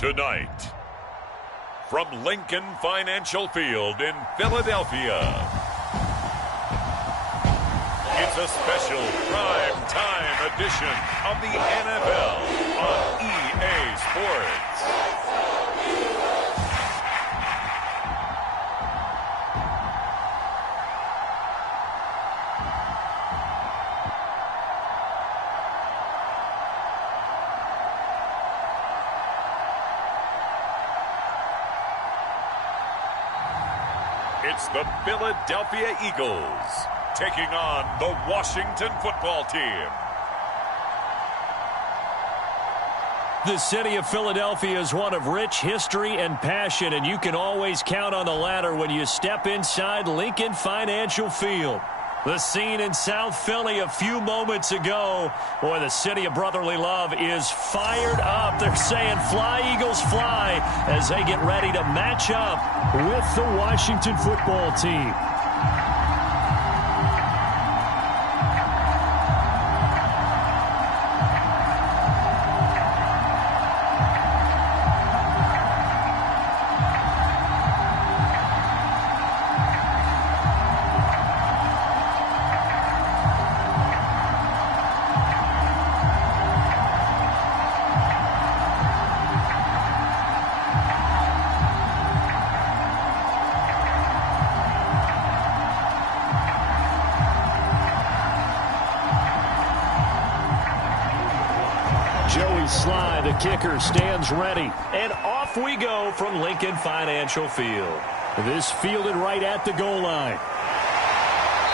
Tonight, from Lincoln Financial Field in Philadelphia, it's a special prime time edition of the NFL on EA Sports. It's the Philadelphia Eagles taking on the Washington football team. The city of Philadelphia is one of rich history and passion, and you can always count on the latter when you step inside Lincoln Financial Field. The scene in South Philly a few moments ago. Boy, the city of brotherly love is fired up. They're saying, "Fly, Eagles, fly," as they get ready to match up with the Washington football team. Sly, the kicker, stands ready. And off we go from Lincoln Financial Field. This fielded right at the goal line.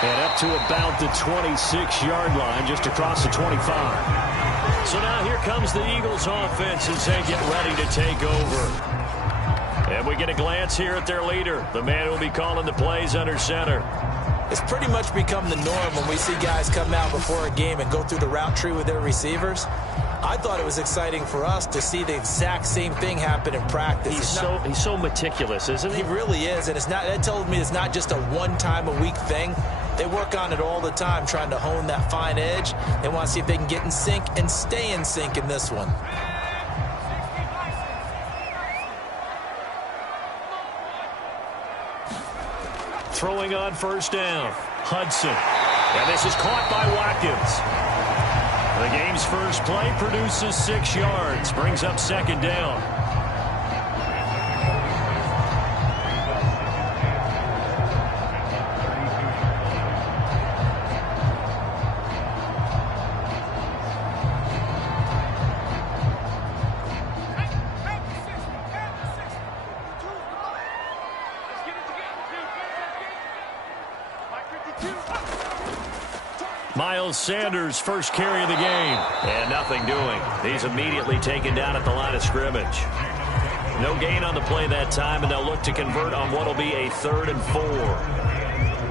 And up to about the 26-yard line, just across the 25. So now here comes the Eagles offense as they get ready to take over. And we get a glance here at their leader, the man who will be calling the plays under center. It's pretty much become the norm when we see guys come out before a game and go through the route tree with their receivers. I thought it was exciting for us to see the exact same thing happen in practice. He's so meticulous, isn't he? He really is, and that tells me it's not just a one-time-a-week thing. They work on it all the time, trying to hone that fine edge. They want to see if they can get in sync and stay in sync in this one. Throwing on first down, Hudson. And this is caught by Watkins. The game's first play produces 6 yards, brings up second down. Miles Sanders, first carry of the game. And nothing doing. He's immediately taken down at the line of scrimmage. No gain on the play that time, and they'll look to convert on what will be a 3rd and 4.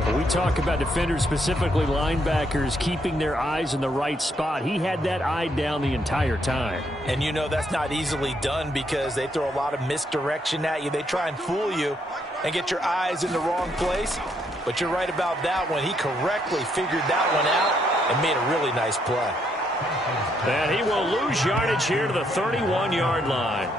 When we talk about defenders, specifically linebackers, keeping their eyes in the right spot, he had that eye down the entire time. And you know that's not easily done because they throw a lot of misdirection at you. They try and fool you and get your eyes in the wrong place. But you're right about that one. He correctly figured that one out and made a really nice play. And he will lose yardage here to the 31-yard line.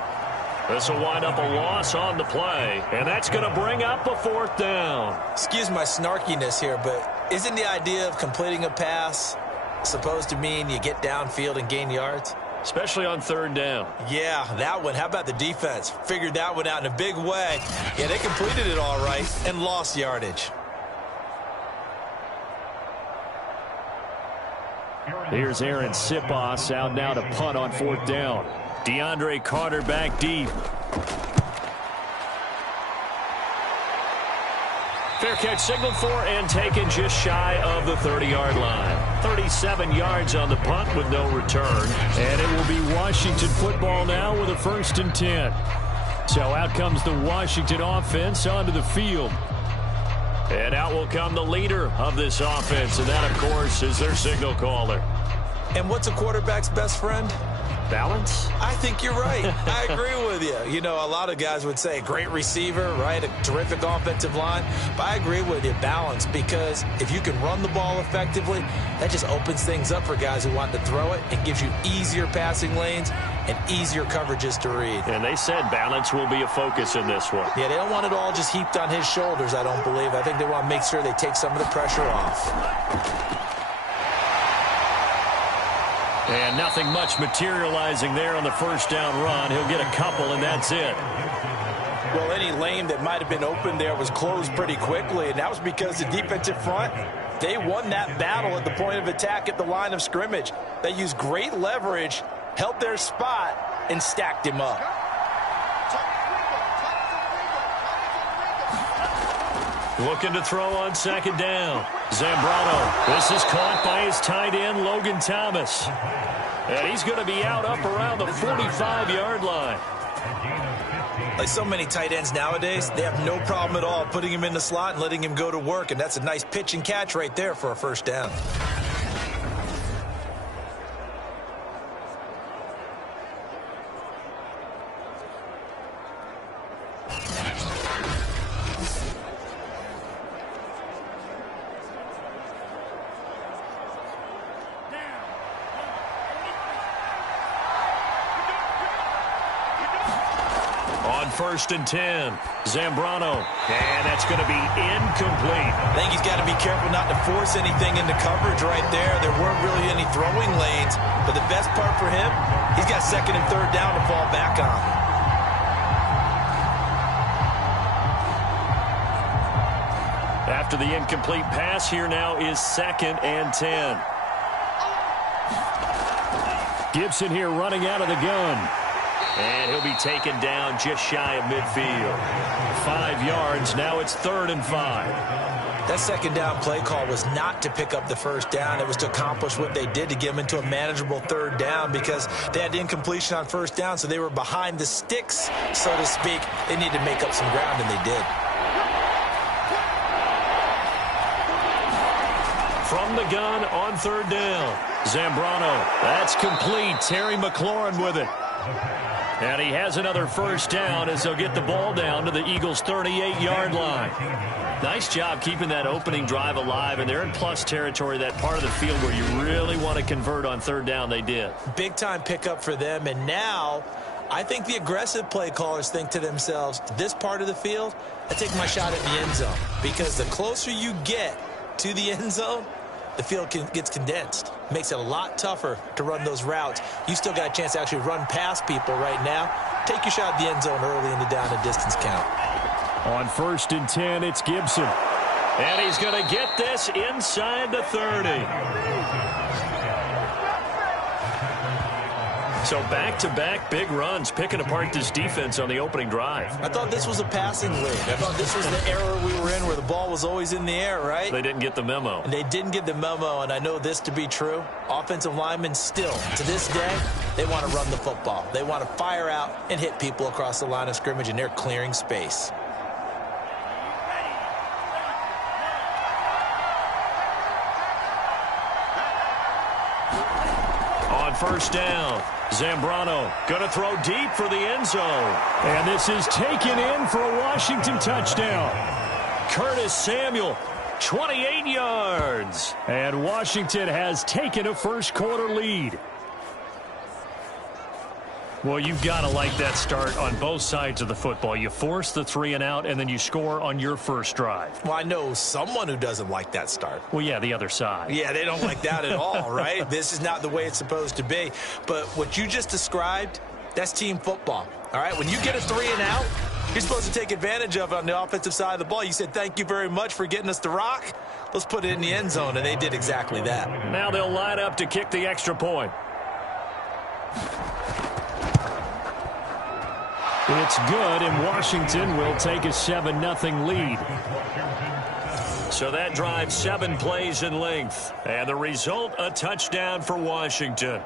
This will wind up a loss on the play, and that's going to bring up a 4th down. Excuse my snarkiness here, but isn't the idea of completing a pass supposed to mean you get downfield and gain yards? Especially on 3rd down. Yeah, that one. How about the defense? Figured that one out in a big way. Yeah, they completed it all right and lost yardage. Here's Aaron Sipos out now to punt on 4th down. DeAndre Carter back deep. Fair catch signaled for and taken just shy of the 30-yard line. 37 yards on the punt with no return. And it will be Washington football now with a 1st and 10. So out comes the Washington offense onto the field. And out will come the leader of this offense, and that, of course, is their signal caller. And what's a quarterback's best friend? Balance? I think you're right. I agree with you. You know, a lot of guys would say great receiver, right? A terrific offensive line. But I agree with you, balance, because if you can run the ball effectively, that just opens things up for guys who want to throw it and gives you easier passing lanes and easier coverages to read. And they said balance will be a focus in this one. Yeah, they don't want it all just heaped on his shoulders, I don't believe. I think they want to make sure they take some of the pressure off. And nothing much materializing there on the first down run. He'll get a couple, and that's it. Well, any lane that might have been open there was closed pretty quickly, and that was because the defensive front, they won that battle at the point of attack at the line of scrimmage. They used great leverage, held their spot, and stacked him up. Looking to throw on second down. Zambrano. This is caught by his tight end, Logan Thomas. And he's going to be out up around the 45-yard line. Like so many tight ends nowadays, they have no problem at all putting him in the slot and letting him go to work. And that's a nice pitch and catch right there for a first down. First and 10. Zambrano. And that's going to be incomplete. I think he's got to be careful not to force anything into coverage right there. There weren't really any throwing lanes. But the best part for him, he's got second and third down to fall back on. After the incomplete pass, here now is second and 10. Gibson here running out of the gun. And he'll be taken down just shy of midfield. 5 yards. Now it's 3rd and 5. That second down play call was not to pick up the first down. It was to accomplish what they did to get them into a manageable third down because they had incompletion on first down, so they were behind the sticks, so to speak. They needed to make up some ground, and they did. From the gun on 3rd down. Zambrano. That's complete. Terry McLaurin with it. And he has another first down as they'll get the ball down to the Eagles' 38-yard line. Nice job keeping that opening drive alive, and they're in plus territory, that part of the field where you really want to convert on 3rd down. They did. Big-time pickup for them, and now I think the aggressive play callers think to themselves, this part of the field, I take my shot at the end zone, because the closer you get to the end zone, the field gets condensed. Makes it a lot tougher to run those routes. You still got a chance to actually run past people right now. Take your shot at the end zone early in the down and distance count. On 1st and 10, it's Gibson. And he's going to get this inside the 30. So back-to-back big runs, picking apart this defense on the opening drive. I thought this was a passing league. I thought this was the era we were in where the ball was always in the air, right? They didn't get the memo. And they didn't get the memo, and I know this to be true. Offensive linemen still, to this day, they want to run the football. They want to fire out and hit people across the line of scrimmage, and they're clearing space. On 1st down, Zambrano going to throw deep for the end zone. And this is taken in for a Washington touchdown. Curtis Samuel, 28 yards. And Washington has taken a first-quarter lead. Well, you've got to like that start on both sides of the football. You force the 3 and out, and then you score on your first drive. Well, I know someone who doesn't like that start. Well, yeah, the other side. Yeah, they don't like that at all, right? This is not the way it's supposed to be. But what you just described, that's team football, all right? When you get a 3 and out, you're supposed to take advantage of it on the offensive side of the ball. You said, thank you very much for getting us the rock. Let's put it in the end zone, and they did exactly that. Now they'll line up to kick the extra point. It's good, and Washington will take a 7-0 lead. So that drives 7 plays in length. And the result, a touchdown for Washington.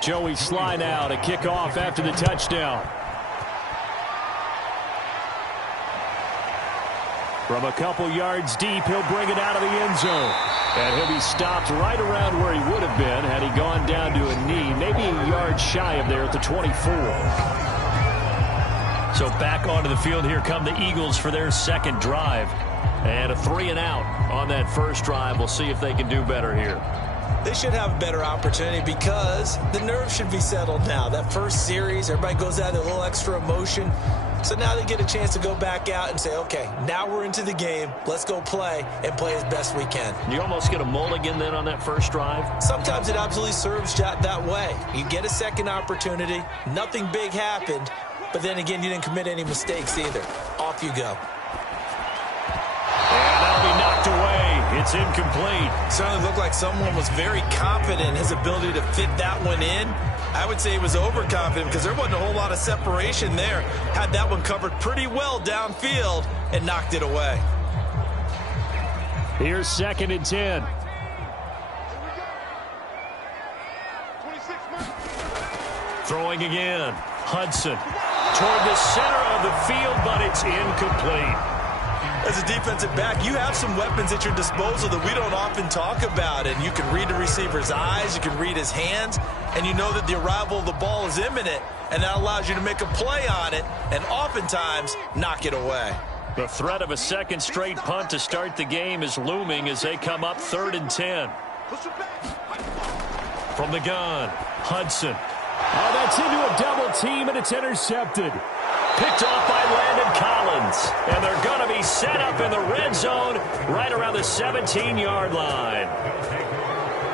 Joey Sly now to kick off after the touchdown. From a couple yards deep, he'll bring it out of the end zone. And he'll be stopped right around where he would have been had he gone down to a knee, maybe a yard shy of there at the 24. So back onto the field, here come the Eagles for their second drive. And a 3-and-out on that first drive. We'll see if they can do better here. They should have a better opportunity because the nerves should be settled now. That first series, everybody goes out with a little extra emotion. So now they get a chance to go back out and say, okay, now we're into the game. Let's go play and play as best we can. You almost get a mulligan then on that first drive? Sometimes it absolutely serves that way. You get a second opportunity. Nothing big happened. But then again, you didn't commit any mistakes either. Off you go. And that'll be knocked away. It's incomplete. Certainly looked like someone was very confident in his ability to fit that one in. I would say he was overconfident because there wasn't a whole lot of separation there. Had that one covered pretty well downfield and knocked it away. Here's 2nd and 10. Throwing again. Hudson toward the center of the field, but it's incomplete. As a defensive back, you have some weapons at your disposal that we don't often talk about. And you can read the receiver's eyes, you can read his hands, and you know that the arrival of the ball is imminent, and that allows you to make a play on it and oftentimes knock it away. The threat of a second straight punt to start the game is looming as they come up 3rd and 10. From the gun, Hudson. Oh, that's into a double team, and it's intercepted. Picked off by Landon Collins. And they're going to be set up in the red zone right around the 17-yard line.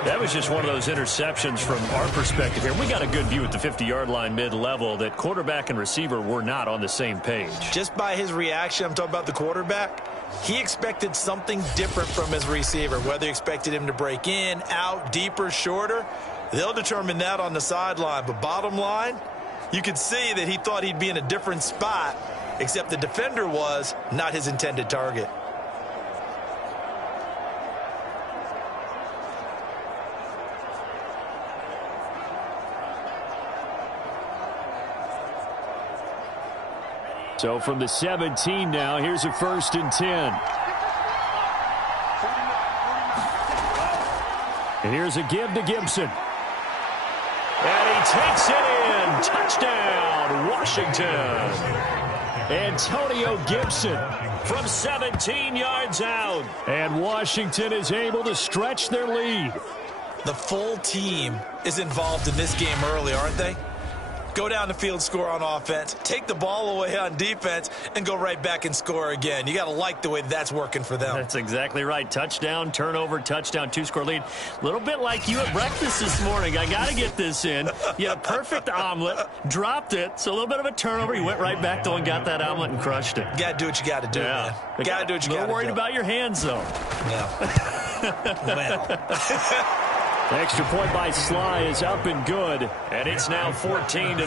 That was just one of those interceptions from our perspective here. We got a good view at the 50-yard line mid-level that quarterback and receiver were not on the same page. Just by his reaction, I'm talking about the quarterback, he expected something different from his receiver, whether he expected him to break in, out, deeper, shorter. They'll determine that on the sideline. But bottom line, you could see that he thought he'd be in a different spot, except the defender was not his intended target. So from the 17 now, here's a 1st and 10. And here's a give to Gibson. And he takes it in. Touchdown, Washington. Antonio Gibson from 17 yards out. And Washington is able to stretch their lead. The full team is involved in this game early, aren't they? Go down the field, score on offense, take the ball away on defense, and go right back and score again. You got to like the way that's working for them. That's exactly right. Touchdown, turnover, touchdown, 2-score lead. A little bit like you at breakfast this morning. I got to get this in. You had a perfect omelet, dropped it, so a little bit of a turnover. You went right back, though, and got that omelet and crushed it. You got to do what you got to do, man. You got to do what you got to do. A little worried about your hands, though. Yeah. Extra point by Sly is up and good, and it's now 14-0.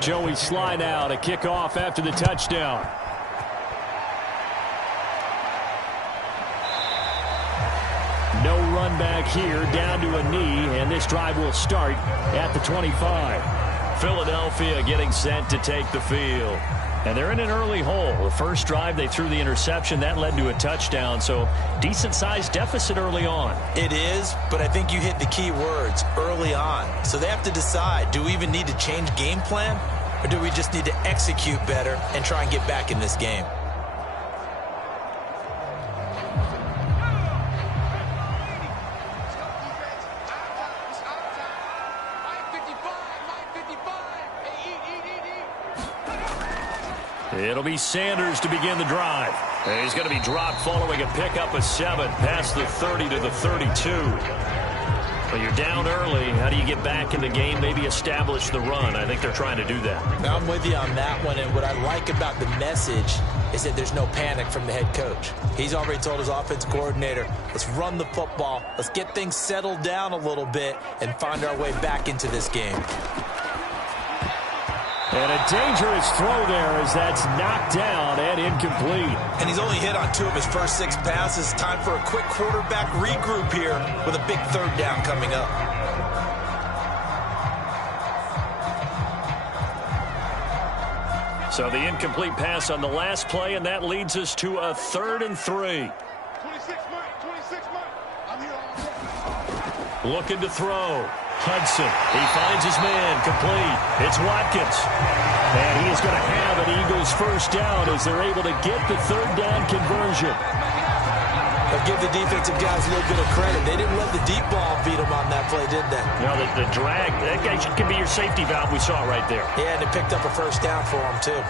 Joey Sly now to kick off after the touchdown. No run back here, down to a knee, and this drive will start at the 25. Philadelphia getting set to take the field. And they're in an early hole. The first drive, they threw the interception. That led to a touchdown, so decent-sized deficit early on. It is, but I think you hit the key words, early on. So they have to decide, do we even need to change game plan, or do we just need to execute better and try and get back in this game? It'll be Sanders to begin the drive. And he's going to be dropped following a pickup of 7 past the 30 to the 32. Well, you're down early. How do you get back in the game, maybe establish the run? I think they're trying to do that. I'm with you on that one, and what I like about the message is that there's no panic from the head coach. He's already told his offensive coordinator, let's run the football, let's get things settled down a little bit and find our way back into this game. And a dangerous throw there as that's knocked down and incomplete. And he's only hit on 2 of his first 6 passes. Time for a quick quarterback regroup here with a big 3rd down coming up. So the incomplete pass on the last play, and that leads us to a 3rd and 3. 26 Mike. I'm here all day. Looking to throw. Hudson, he finds his man, complete. It's Watkins. And he is going to have an Eagles first down as they're able to get the 3rd down conversion. They'll give the defensive guys a little bit of credit. They didn't let the deep ball beat them on that play, did they? No, the drag, that guy could be your safety valve. We saw it right there. Yeah, and they picked up a first down for him, too.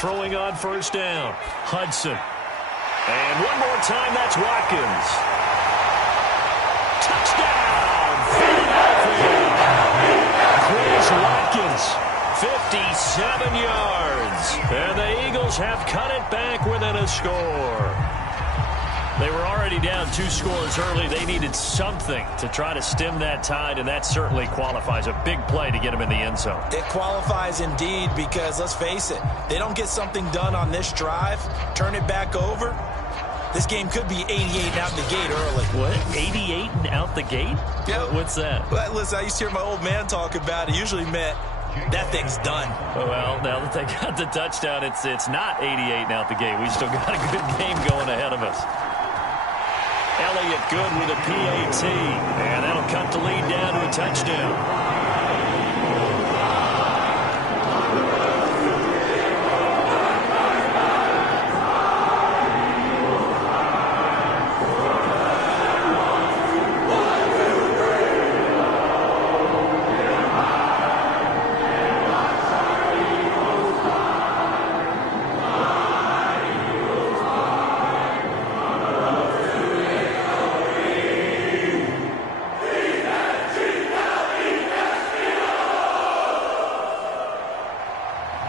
Throwing on first down. Hudson. And one more time, that's Watkins. Touchdown, Philadelphia. Chris Watkins, 57 yards. And the Eagles have cut it back within a score. They were already down 2 scores early. They needed something to try to stem that tide, and that certainly qualifies. A big play to get them in the end zone. It qualifies indeed because, let's face it, they don't get something done on this drive, turn it back over, this game could be 88 and out the gate early. What? 88 and out the gate? Yeah. What's that? Well, listen, I used to hear my old man talk about it. Usually meant that thing's done. Well, now that they got the touchdown, it's not 88 and out the gate. We still got a good game going ahead of us. Elliott good with a PAT, and that'll cut the lead down to a touchdown.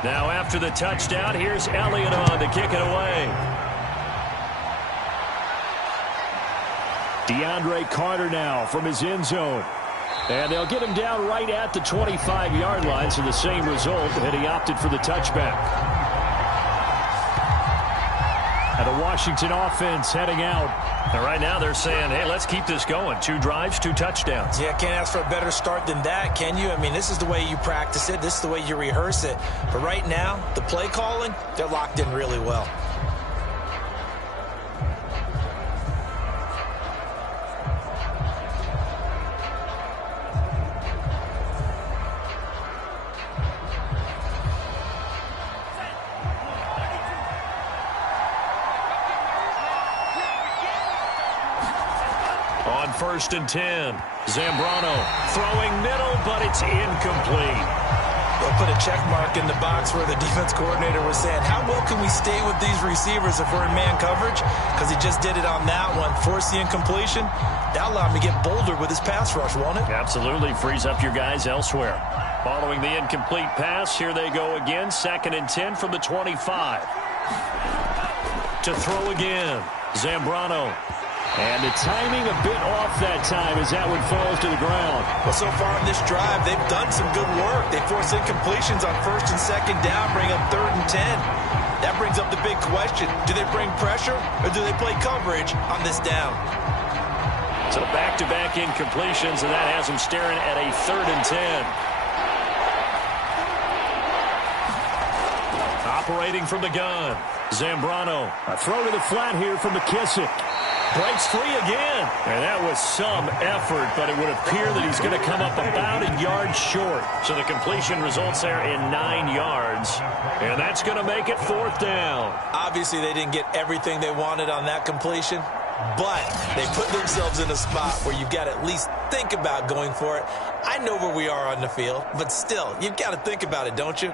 Now after the touchdown, here's Elliott on to kick it away. DeAndre Carter now from his end zone. And they'll get him down right at the 25-yard line, so the same result, and he opted for the touchback. And the Washington offense heading out. And right now they're saying, hey, let's keep this going. 2 drives, 2 touchdowns. Yeah, can't ask for a better start than that, can you? I mean, this is the way you practice it. This is the way you rehearse it. But right now, the play calling, they're locked in really well. On 1st and 10, Zambrano throwing middle, but it's incomplete. They'll put a check mark in the box where the defense coordinator was saying, how well can we stay with these receivers if we're in man coverage? Because he just did it on that one. Force the incompletion. That'll allow him to get bolder with his pass rush, won't it? Absolutely. Frees up your guys elsewhere. Following the incomplete pass, here they go again. 2nd and 10 from the 25. To throw again, Zambrano. And the timing a bit off that time as that one falls to the ground. Well, so far in this drive, they've done some good work. They force incompletions on 1st and 2nd down, bring up 3rd and 10. That brings up the big question. Do they bring pressure or do they play coverage on this down? So back-to-back incompletions, and that has them staring at a 3rd and 10. Operating from the gun, Zambrano. A throw to the flat here from McKissick. Breaks free again. And that was some effort, but it would appear that he's going to come up about a yard short. So the completion results there in 9 yards. And that's going to make it 4th down. Obviously, they didn't get everything they wanted on that completion, but they put themselves in a spot where you've got to at least think about going for it. I know where we are on the field, but still, you've got to think about it, don't you?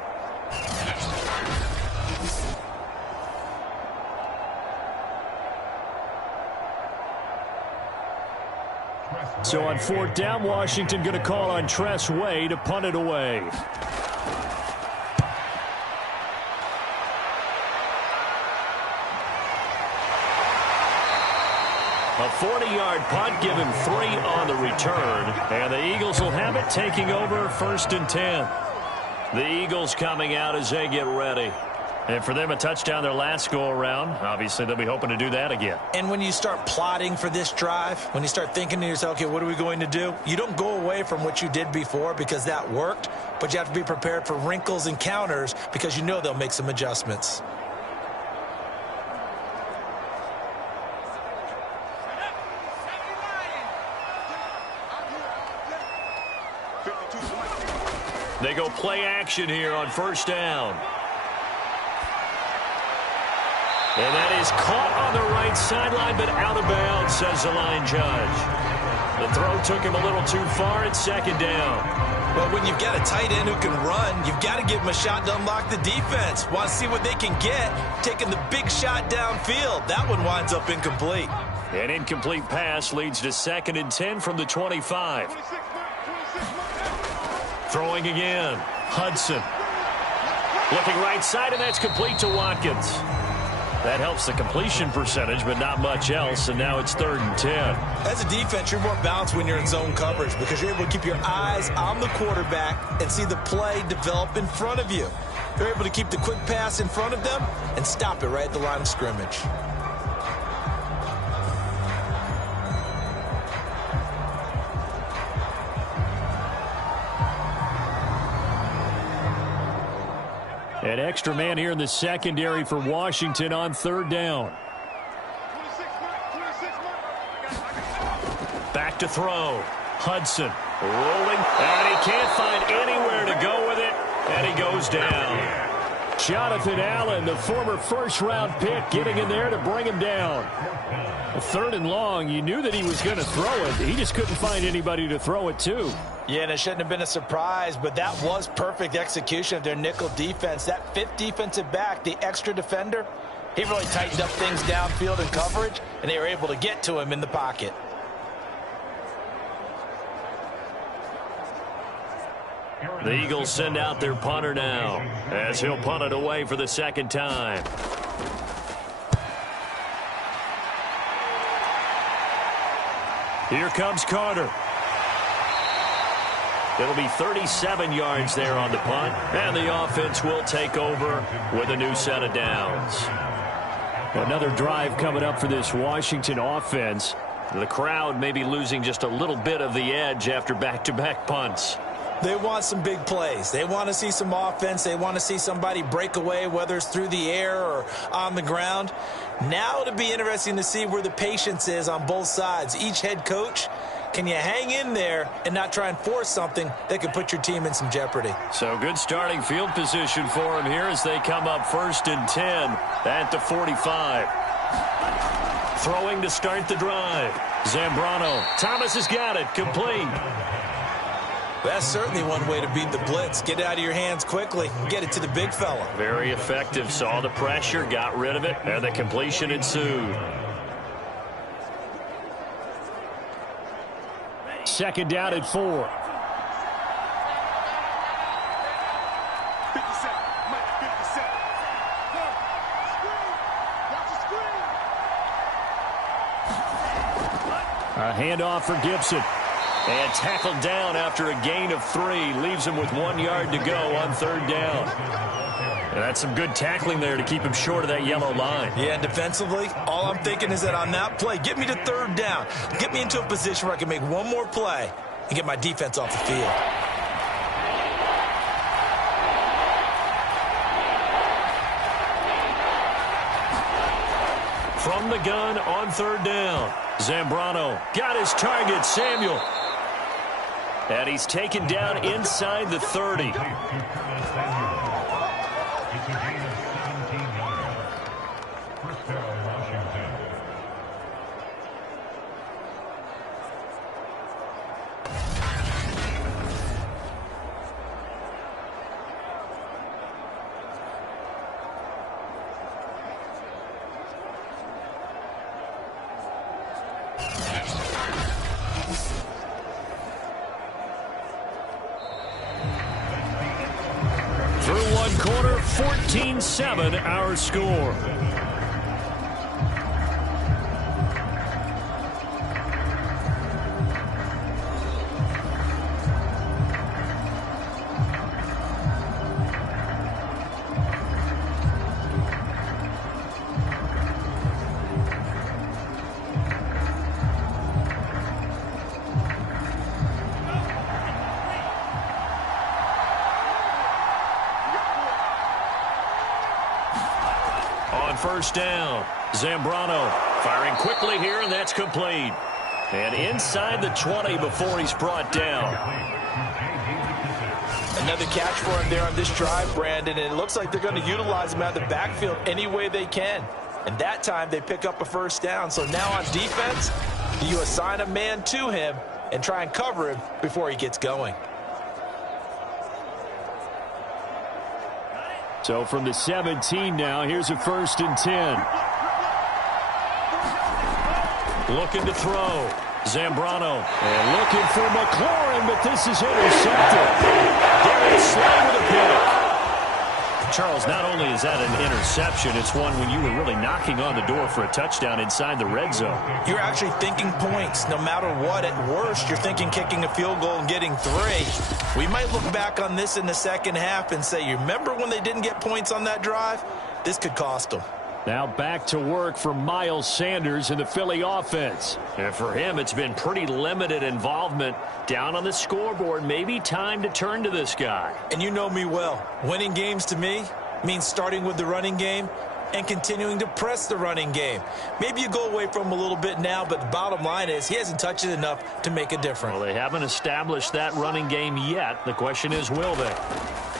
So on 4th down, Washington going to call on Tress Way to punt it away. A 40-yard punt, give him 3 on the return. And the Eagles will have it, taking over 1st and 10. The Eagles coming out as they get ready. And for them, a touchdown their last go-around. Obviously, they'll be hoping to do that again. And when you start plotting for this drive, when you start thinking to yourself, okay, what are we going to do? You don't go away from what you did before because that worked, but you have to be prepared for wrinkles and counters because you know they'll make some adjustments. They go play action here on 1st down. And that is caught on the right sideline, but out of bounds, says the line judge. The throw took him a little too far at 2nd down. Well, when you've got a tight end who can run, you've got to give him a shot to unlock the defense. Want to see what they can get, taking the big shot downfield. That one winds up incomplete. An incomplete pass leads to 2nd and 10 from the 25. Throwing again. Hudson. Looking right side, and that's complete to Watkins. That helps the completion percentage, but not much else, and now it's 3rd and 10. As a defense, you're more balanced when you're in zone coverage because you're able to keep your eyes on the quarterback and see the play develop in front of you. You're able to keep the quick pass in front of them and stop it right at the line of scrimmage. An extra man here in the secondary for Washington on 3rd down. Back to throw. Hudson rolling, and he can't find anywhere to go with it, and he goes down. Jonathan Allen, the former first-round pick, getting in there to bring him down. 3rd and long, you knew that he was going to throw it. He just couldn't find anybody to throw it to. Yeah, and it shouldn't have been a surprise, but that was perfect execution of their nickel defense. That 5th defensive back, the extra defender, he really tightened up things downfield in coverage, and they were able to get to him in the pocket. The Eagles send out their punter now as he'll punt it away for the 2nd time. Here comes Carter. It'll be 37 yards there on the punt, and the offense will take over with a new set of downs. Another drive coming up for this Washington offense. The crowd may be losing just a little bit of the edge after back-to-back punts. They want some big plays. They want to see some offense. They want to see somebody break away, whether it's through the air or on the ground. Now it'll be interesting to see where the patience is on both sides. Each head coach, can you hang in there and not try and force something that could put your team in some jeopardy? So good starting field position for him here as they come up 1st and 10 at the 45. Throwing to start the drive. Zambrano. Thomas has got it. Complete. That's certainly one way to beat the blitz. Get it out of your hands quickly and get it to the big fella. Very effective. Saw the pressure, got rid of it, and the completion ensued. 2nd down at 4. A handoff for Gibson. And tackled down after a gain of 3. Leaves him with 1 yard to go on 3rd down. And that's some good tackling there to keep him short of that yellow line. Yeah, and defensively, all I'm thinking is that on that play, get me to 3rd down. Get me into a position where I can make one more play and get my defense off the field. From the gun on 3rd down. Zambrano got his target, Samuel. And he's taken down inside the 30. one quarter, 14-7 our score. First down. Zambrano firing quickly here, and that's complete. And inside the 20 before he's brought down. Another catch for him there on this drive, Brandon, and it looks like they're going to utilize him out of the backfield any way they can. And that time they pick up a first down. So now on defense, you assign a man to him and try and cover him before he gets going. So from the 17 now, here's a 1st and 10. Looking to throw. Zambrano. And looking for McLaurin, but this is intercepted. Darius Slay with a pick. Charles, not only is that an interception, it's one when you were really knocking on the door for a touchdown inside the red zone. You're actually thinking points. No matter what, at worst, you're thinking kicking a field goal and getting 3. We might look back on this in the second half and say, you remember when they didn't get points on that drive? This could cost them. Now back to work for Miles Sanders in the Philly offense. And for him, it's been pretty limited involvement down on the scoreboard. Maybe time to turn to this guy. And you know me well. Winning games to me means starting with the running game and continuing to press the running game. Maybe you go away from him a little bit now, but the bottom line is he hasn't touched it enough to make a difference. Well, they haven't established that running game yet. The question is, will they?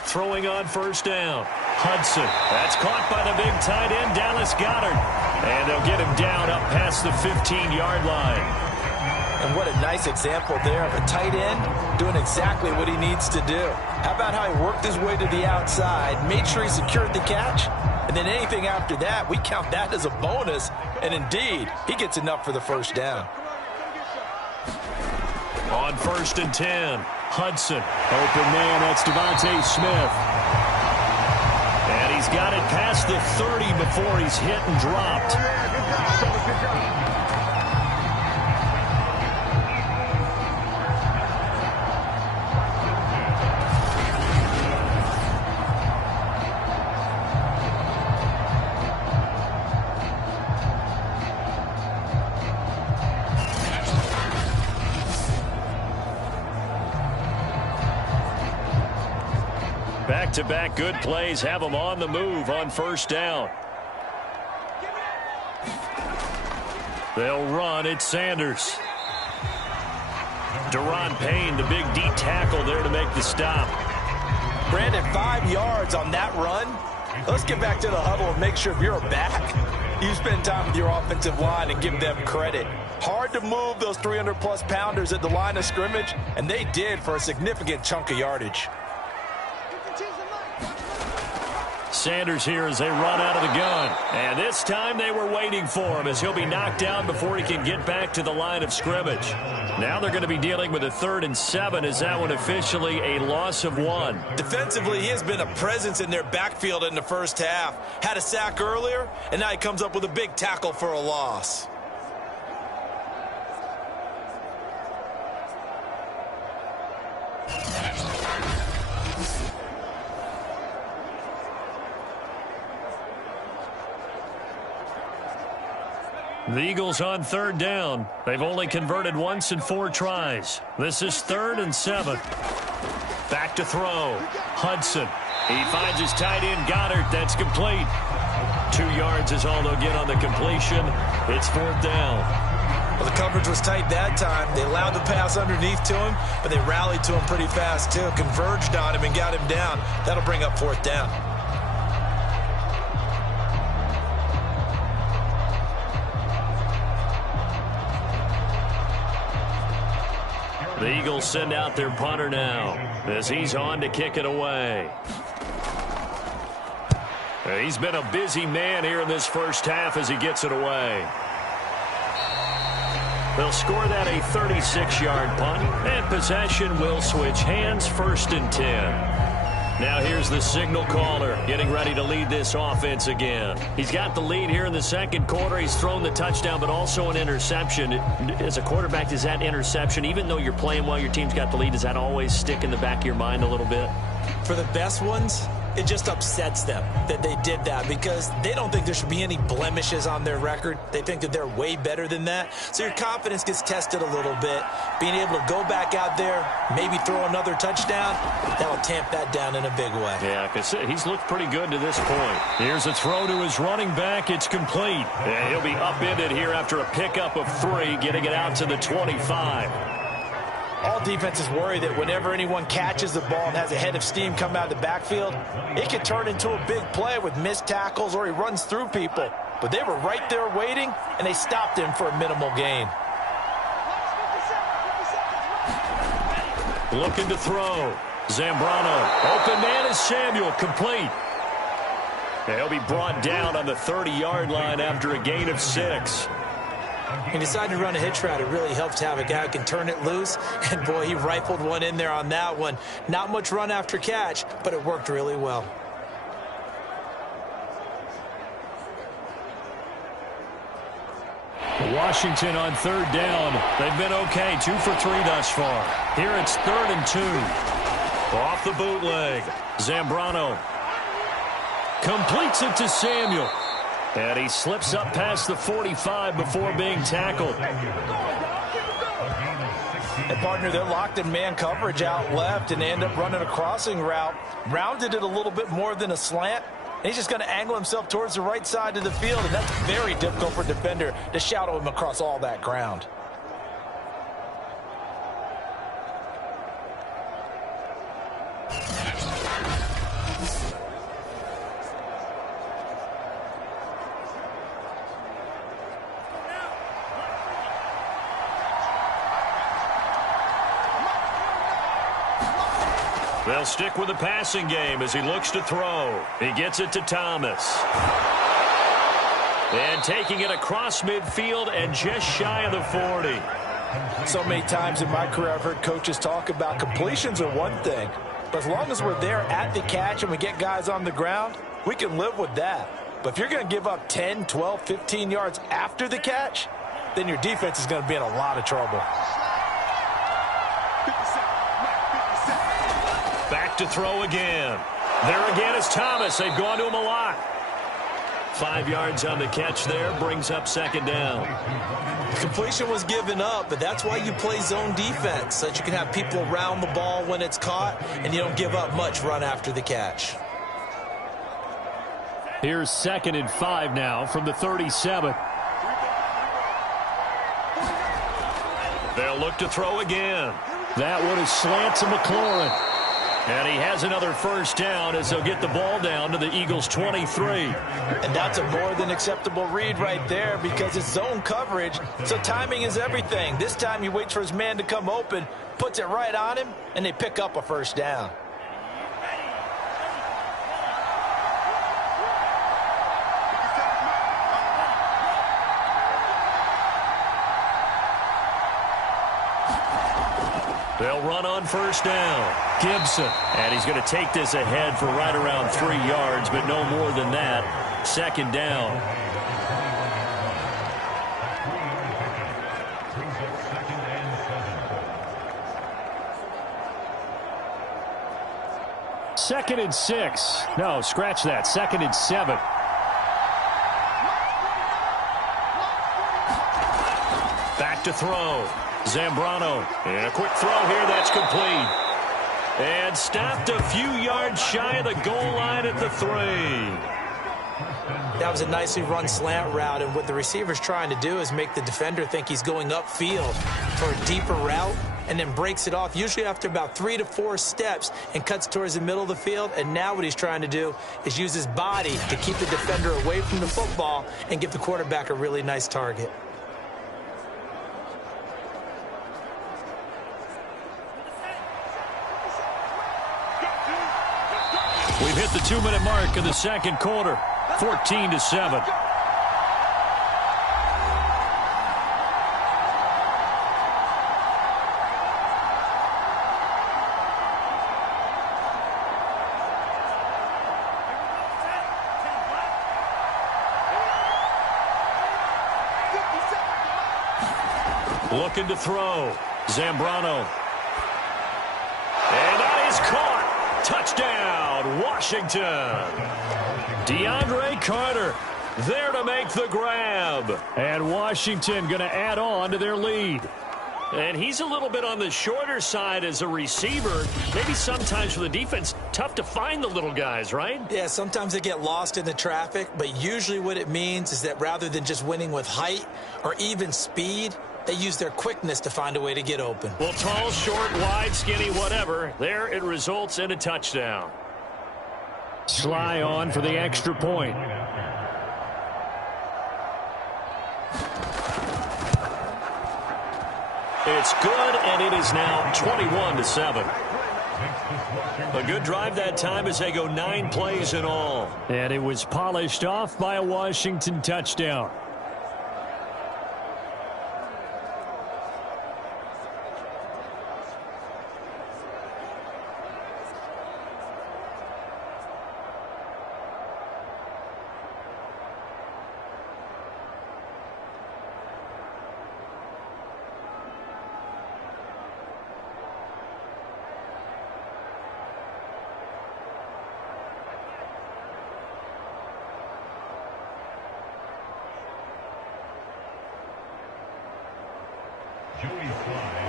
Throwing on first down. Hudson. That's caught by the big tight end, Dallas Goedert. And they'll get him down up past the 15-yard line. And what a nice example there of a tight end doing exactly what he needs to do. How about how he worked his way to the outside, made sure he secured the catch, and then anything after that, we count that as a bonus. And indeed, he gets enough for the first down. On 1st and 10, Hudson. Open man, that's Devontae Smith. And he's got it past the 30 before he's hit and dropped. Back-to-back good plays have them on the move on first down. They'll run. It's Sanders. Deron Payne, the big D tackle there to make the stop. Brandon, 5 yards on that run. Let's get back to the huddle and make sure if you're a back, you spend time with your offensive line and give them credit. Hard to move those 300-plus pounders at the line of scrimmage, and they did for a significant chunk of yardage. Sanders here as they run out of the gun. And this time they were waiting for him as he'll be knocked down before he can get back to the line of scrimmage. Now they're going to be dealing with a 3rd and 7. Is that one officially a loss of 1? Defensively, he has been a presence in their backfield in the first half. Had a sack earlier, and now he comes up with a big tackle for a loss. The Eagles on 3rd down. They've only converted once in 4 tries. This is 3rd and 7. Back to throw. Hudson. He finds his tight end, Goddard. That's complete. 2 yards is all they'll get on the completion. It's 4th down. Well, the coverage was tight that time. They allowed the pass underneath to him, but they rallied to him pretty fast, too. Converged on him and got him down. That'll bring up 4th down. The Eagles send out their punter now as he's on to kick it away. He's been a busy man here in this first half as he gets it away. They'll score that a 36-yard punt, and possession will switch hands. 1st and 10. Now here's the signal caller getting ready to lead this offense again. He's got the lead here in the second quarter. He's thrown the touchdown, but also an interception. As a quarterback, does that interception, even though you're playing well, your team's got the lead, does that always stick in the back of your mind a little bit? For the best ones, it just upsets them that they did that because they don't think there should be any blemishes on their record. They think that they're way better than that. So your confidence gets tested a little bit. Being able to go back out there, maybe throw another touchdown, that'll tamp that down in a big way. Yeah, because he's looked pretty good to this point. Here's a throw to his running back. It's complete. And he'll be upended here after a pickup of 3, getting it out to the 25. All defenses worry that whenever anyone catches the ball and has a head of steam come out of the backfield, it can turn into a big play with missed tackles or he runs through people. But they were right there waiting, and they stopped him for a minimal gain. Looking to throw. Zambrano. Open man is Samuel. Complete. He'll be brought down on the 30-yard line after a gain of 6. He decided to run a hitch route. It really helps to have a guy who can turn it loose. And, boy, he rifled one in there on that one. Not much run after catch, but it worked really well. Washington on 3rd down. They've been okay. 2 for 3 thus far. Here it's 3rd and 2. Off the bootleg. Zambrano completes it to Samuel. And he slips up past the 45 before being tackled. And, partner, they're locked in man coverage out left, and they end up running a crossing route. Rounded it a little bit more than a slant. And he's just going to angle himself towards the right side of the field, and that's very difficult for a defender to shadow him across all that ground. They'll stick with the passing game as he looks to throw. He gets it to Thomas. And taking it across midfield and just shy of the 40. So many times in my career I've heard coaches talk about completions are one thing, but as long as we're there at the catch and we get guys on the ground, we can live with that. But if you're going to give up 10, 12, 15 yards after the catch, then your defense is going to be in a lot of trouble. Back to throw again. There again is Thomas. They've gone to him a lot. 5 yards on the catch there, brings up 2nd down. Completion was given up, but that's why you play zone defense, so that you can have people around the ball when it's caught, and you don't give up much run after the catch. Here's 2nd and 5 now from the 37. They'll look to throw again. That one is slant to McLaurin. And he has another 1st down as they'll get the ball down to the Eagles' 23. And that's a more than acceptable read right there because it's zone coverage, so timing is everything. This time he waits for his man to come open, puts it right on him, and they pick up a 1st down. They'll run on 1st down. Gibson. And he's going to take this ahead for right around 3 yards, but no more than that. 2nd down. Second and 6. No, scratch that. 2nd and 7. Back to throw. Zambrano. And a quick throw here. That's complete. And stopped a few yards shy of the goal line at the 3. That was a nicely run slant route, and what the receiver's trying to do is make the defender think he's going upfield for a deeper route and then breaks it off, usually after about 3 to 4 steps, and cuts towards the middle of the field. And now what he's trying to do is use his body to keep the defender away from the football and give the quarterback a really nice target. We've hit the 2-minute mark in the second quarter, 14-7. Looking to throw. Zambrano. And that is caught. Touchdown, Washington. DeAndre Carter there to make the grab. And Washington going to add on to their lead. And he's a little bit on the shorter side as a receiver. Maybe sometimes for the defense, tough to find the little guys, right? Yeah, sometimes they get lost in the traffic, but usually what it means is that rather than just winning with height or even speed, they use their quickness to find a way to get open. Well, tall, short, wide, skinny, whatever. There it results in a touchdown. Sly on for the extra point. It's good, and it is now 21-7. A good drive that time as they go 9 plays in all. And it was polished off by a Washington touchdown.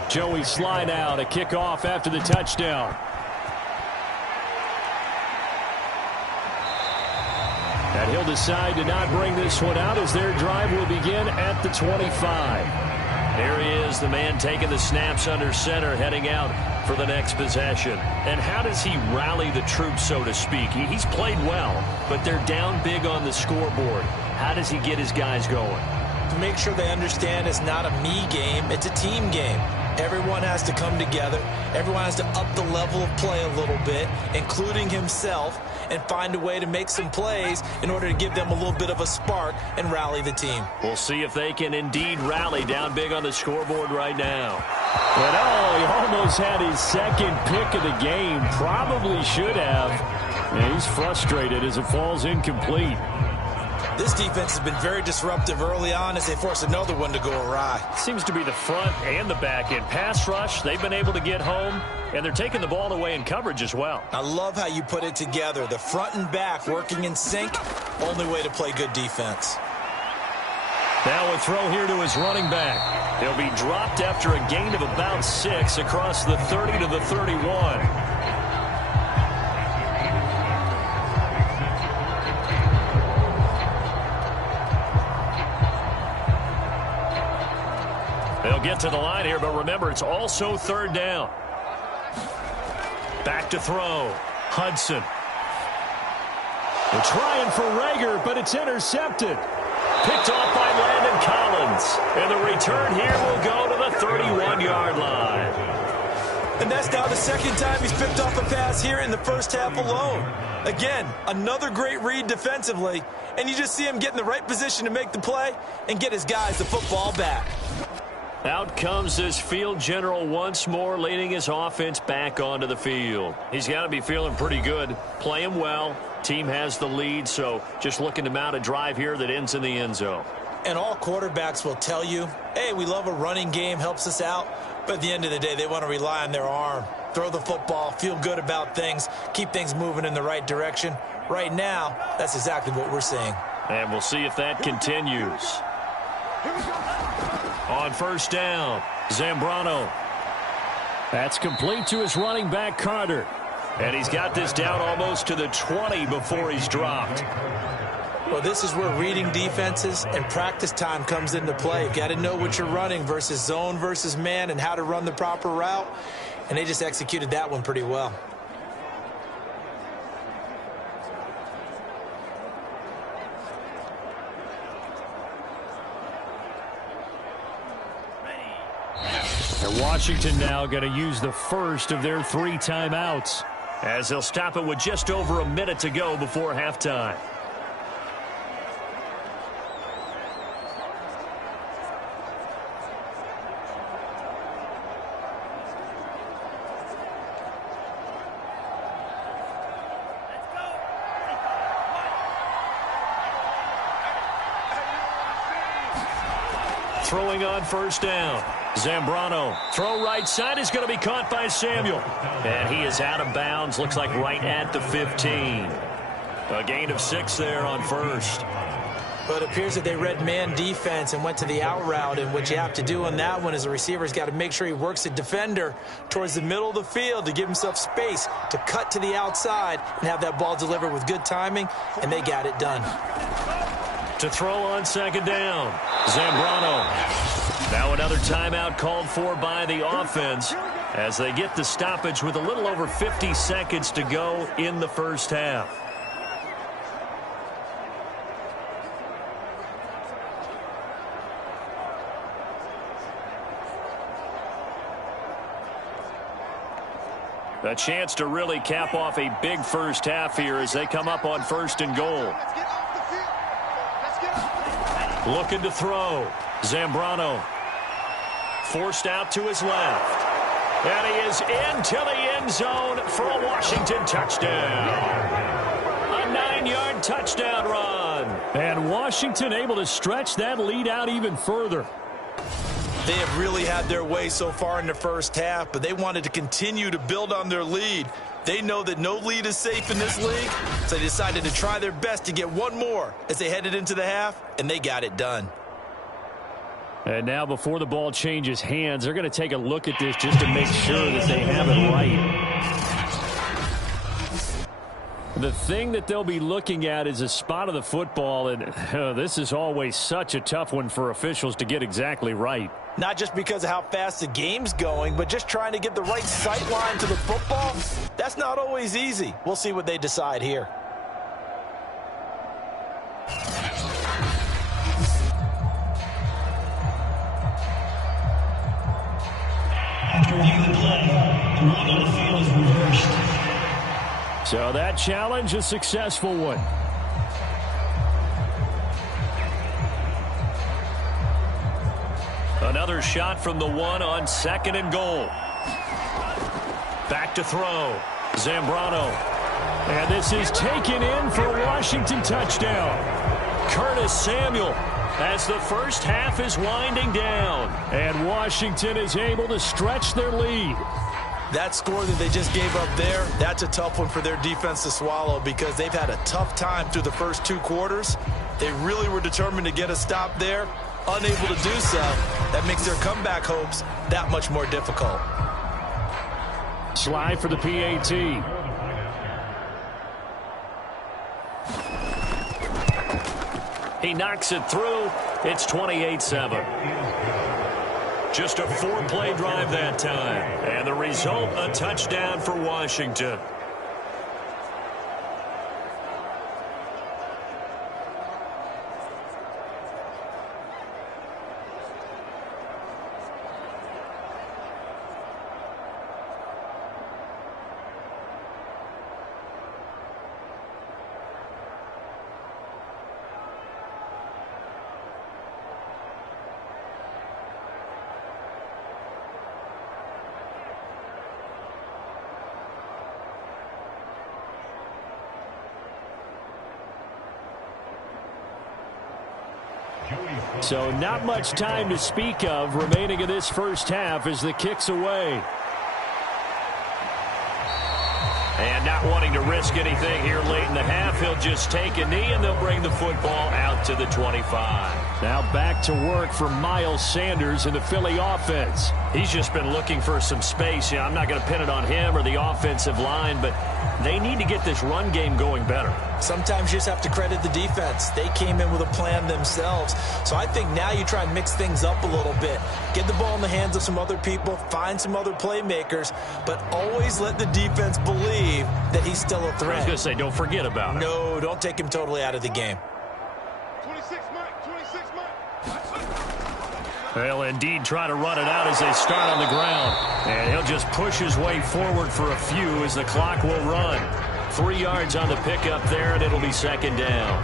Joey Sly now to kick off after the touchdown. And he'll decide to not bring this one out as their drive will begin at the 25. There he is, the man taking the snaps under center, heading out for the next possession. And how does he rally the troops, so to speak? He's played well, but they're down big on the scoreboard. How does he get his guys going? To make sure they understand it's not a me game, it's a team game. Everyone has to come together. Everyone has to up the level of play a little bit, including himself, and find a way to make some plays in order to give them a little bit of a spark and rally the team. We'll see if they can indeed rally down big on the scoreboard right now. But he almost had his second pick of the game. Probably should have. And he's frustrated as it falls incomplete. This defense has been very disruptive early on as they force another one to go awry. Seems to be the front and the back end. Pass rush, they've been able to get home, and they're taking the ball away in coverage as well. I love how you put it together. The front and back working in sync, only way to play good defense. Now a throw here to his running back. He'll be dropped after a gain of about 6 across the 30 to the 31. They'll get to the line here, but remember, it's also third down. Back to throw. Hudson. They're trying for Rager, but it's intercepted. Picked off by Landon Collins. And the return here will go to the 31-yard line. And that's now the second time he's picked off a pass here in the first half alone. Again, another great read defensively, and you just see him get in the right position to make the play and get his guys the football back. Out comes this field general once more, leading his offense back onto the field. He's got to be feeling pretty good, playing well. Team has the lead, so just looking to mount a drive here that ends in the end zone. And all quarterbacks will tell you, hey, we love a running game, helps us out. But at the end of the day, they want to rely on their arm. Throw the football, feel good about things, keep things moving in the right direction. Right now, that's exactly what we're seeing. And we'll see if that continues. On first down, Zambrano. That's complete to his running back, Carter. And he's got this down almost to the 20 before he's dropped. Well, this is where reading defenses and practice time comes into play. You've got to know what you're running versus zone versus man and how to run the proper route. And they just executed that one pretty well. And Washington now going to use the first of their 3 timeouts, as they'll stop it with just over a minute to go before halftime. Throwing on first down. Zambrano, throw right side is going to be caught by Samuel. And he is out of bounds, looks like right at the 15. A gain of 6 there on first. But it appears that they read man defense and went to the out route, and what you have to do on that one is the receiver's got to make sure he works the defender towards the middle of the field to give himself space to cut to the outside and have that ball delivered with good timing, and they got it done. To throw on second down, Zambrano. Now another timeout called for by the offense as they get the stoppage with a little over 50 seconds to go in the first half. A chance to really cap off a big first half here as they come up on 1st and goal. Looking to throw. Zambrano forced out to his left. And he is into the end zone for a Washington touchdown. A 9-yard touchdown run. And Washington able to stretch that lead out even further. They have really had their way so far in the first half, but they wanted to continue to build on their lead. They know that no lead is safe in this league, so they decided to try their best to get one more as they headed into the half, and they got it done. And now before the ball changes hands, they're going to take a look at this just to make sure that they have it right. The thing that they'll be looking at is a spot of the football, and this is always such a tough one for officials to get exactly right. Not just because of how fast the game's going, but just trying to get the right sight line to the football. That's not always easy. We'll see what they decide here. After reviewing the play, the ruling on the field is reversed. So that challenge, a successful one. Another shot from the 1 on 2nd and goal. Back to throw. Zambrano. And this is taken in for a Washington touchdown. Curtis Samuel as the first half is winding down. And Washington is able to stretch their lead. That score that they just gave up there, that's a tough one for their defense to swallow because they've had a tough time through the first 2 quarters. They really were determined to get a stop there. Unable to do so, that makes their comeback hopes that much more difficult. Slide for the PAT. He knocks it through. It's 28-7. Just a 4-play drive that time. And the result, a touchdown for Washington. So not much time to speak of remaining in this first half as the kick's away. And not wanting to risk anything here late in the half, he'll just take a knee and they'll bring the football out to the 25. Now back to work for Miles Sanders in the Philly offense. He's just been looking for some space. I'm not going to pin it on him or the offensive line, but they need to get this run game going better. Sometimes you just have to credit the defense. They came in with a plan themselves. So I think now you try and mix things up a little bit. Get the ball in the hands of some other people, find some other playmakers, but always let the defense believe that he's still a threat. I was going to say, don't forget about it. No, don't take him totally out of the game. 26 Mike, 26 Mike. They'll indeed try to run it out as they start on the ground. And he'll just push his way forward for a few as the clock will run. 3 yards on the pickup there, and it'll be 2nd down.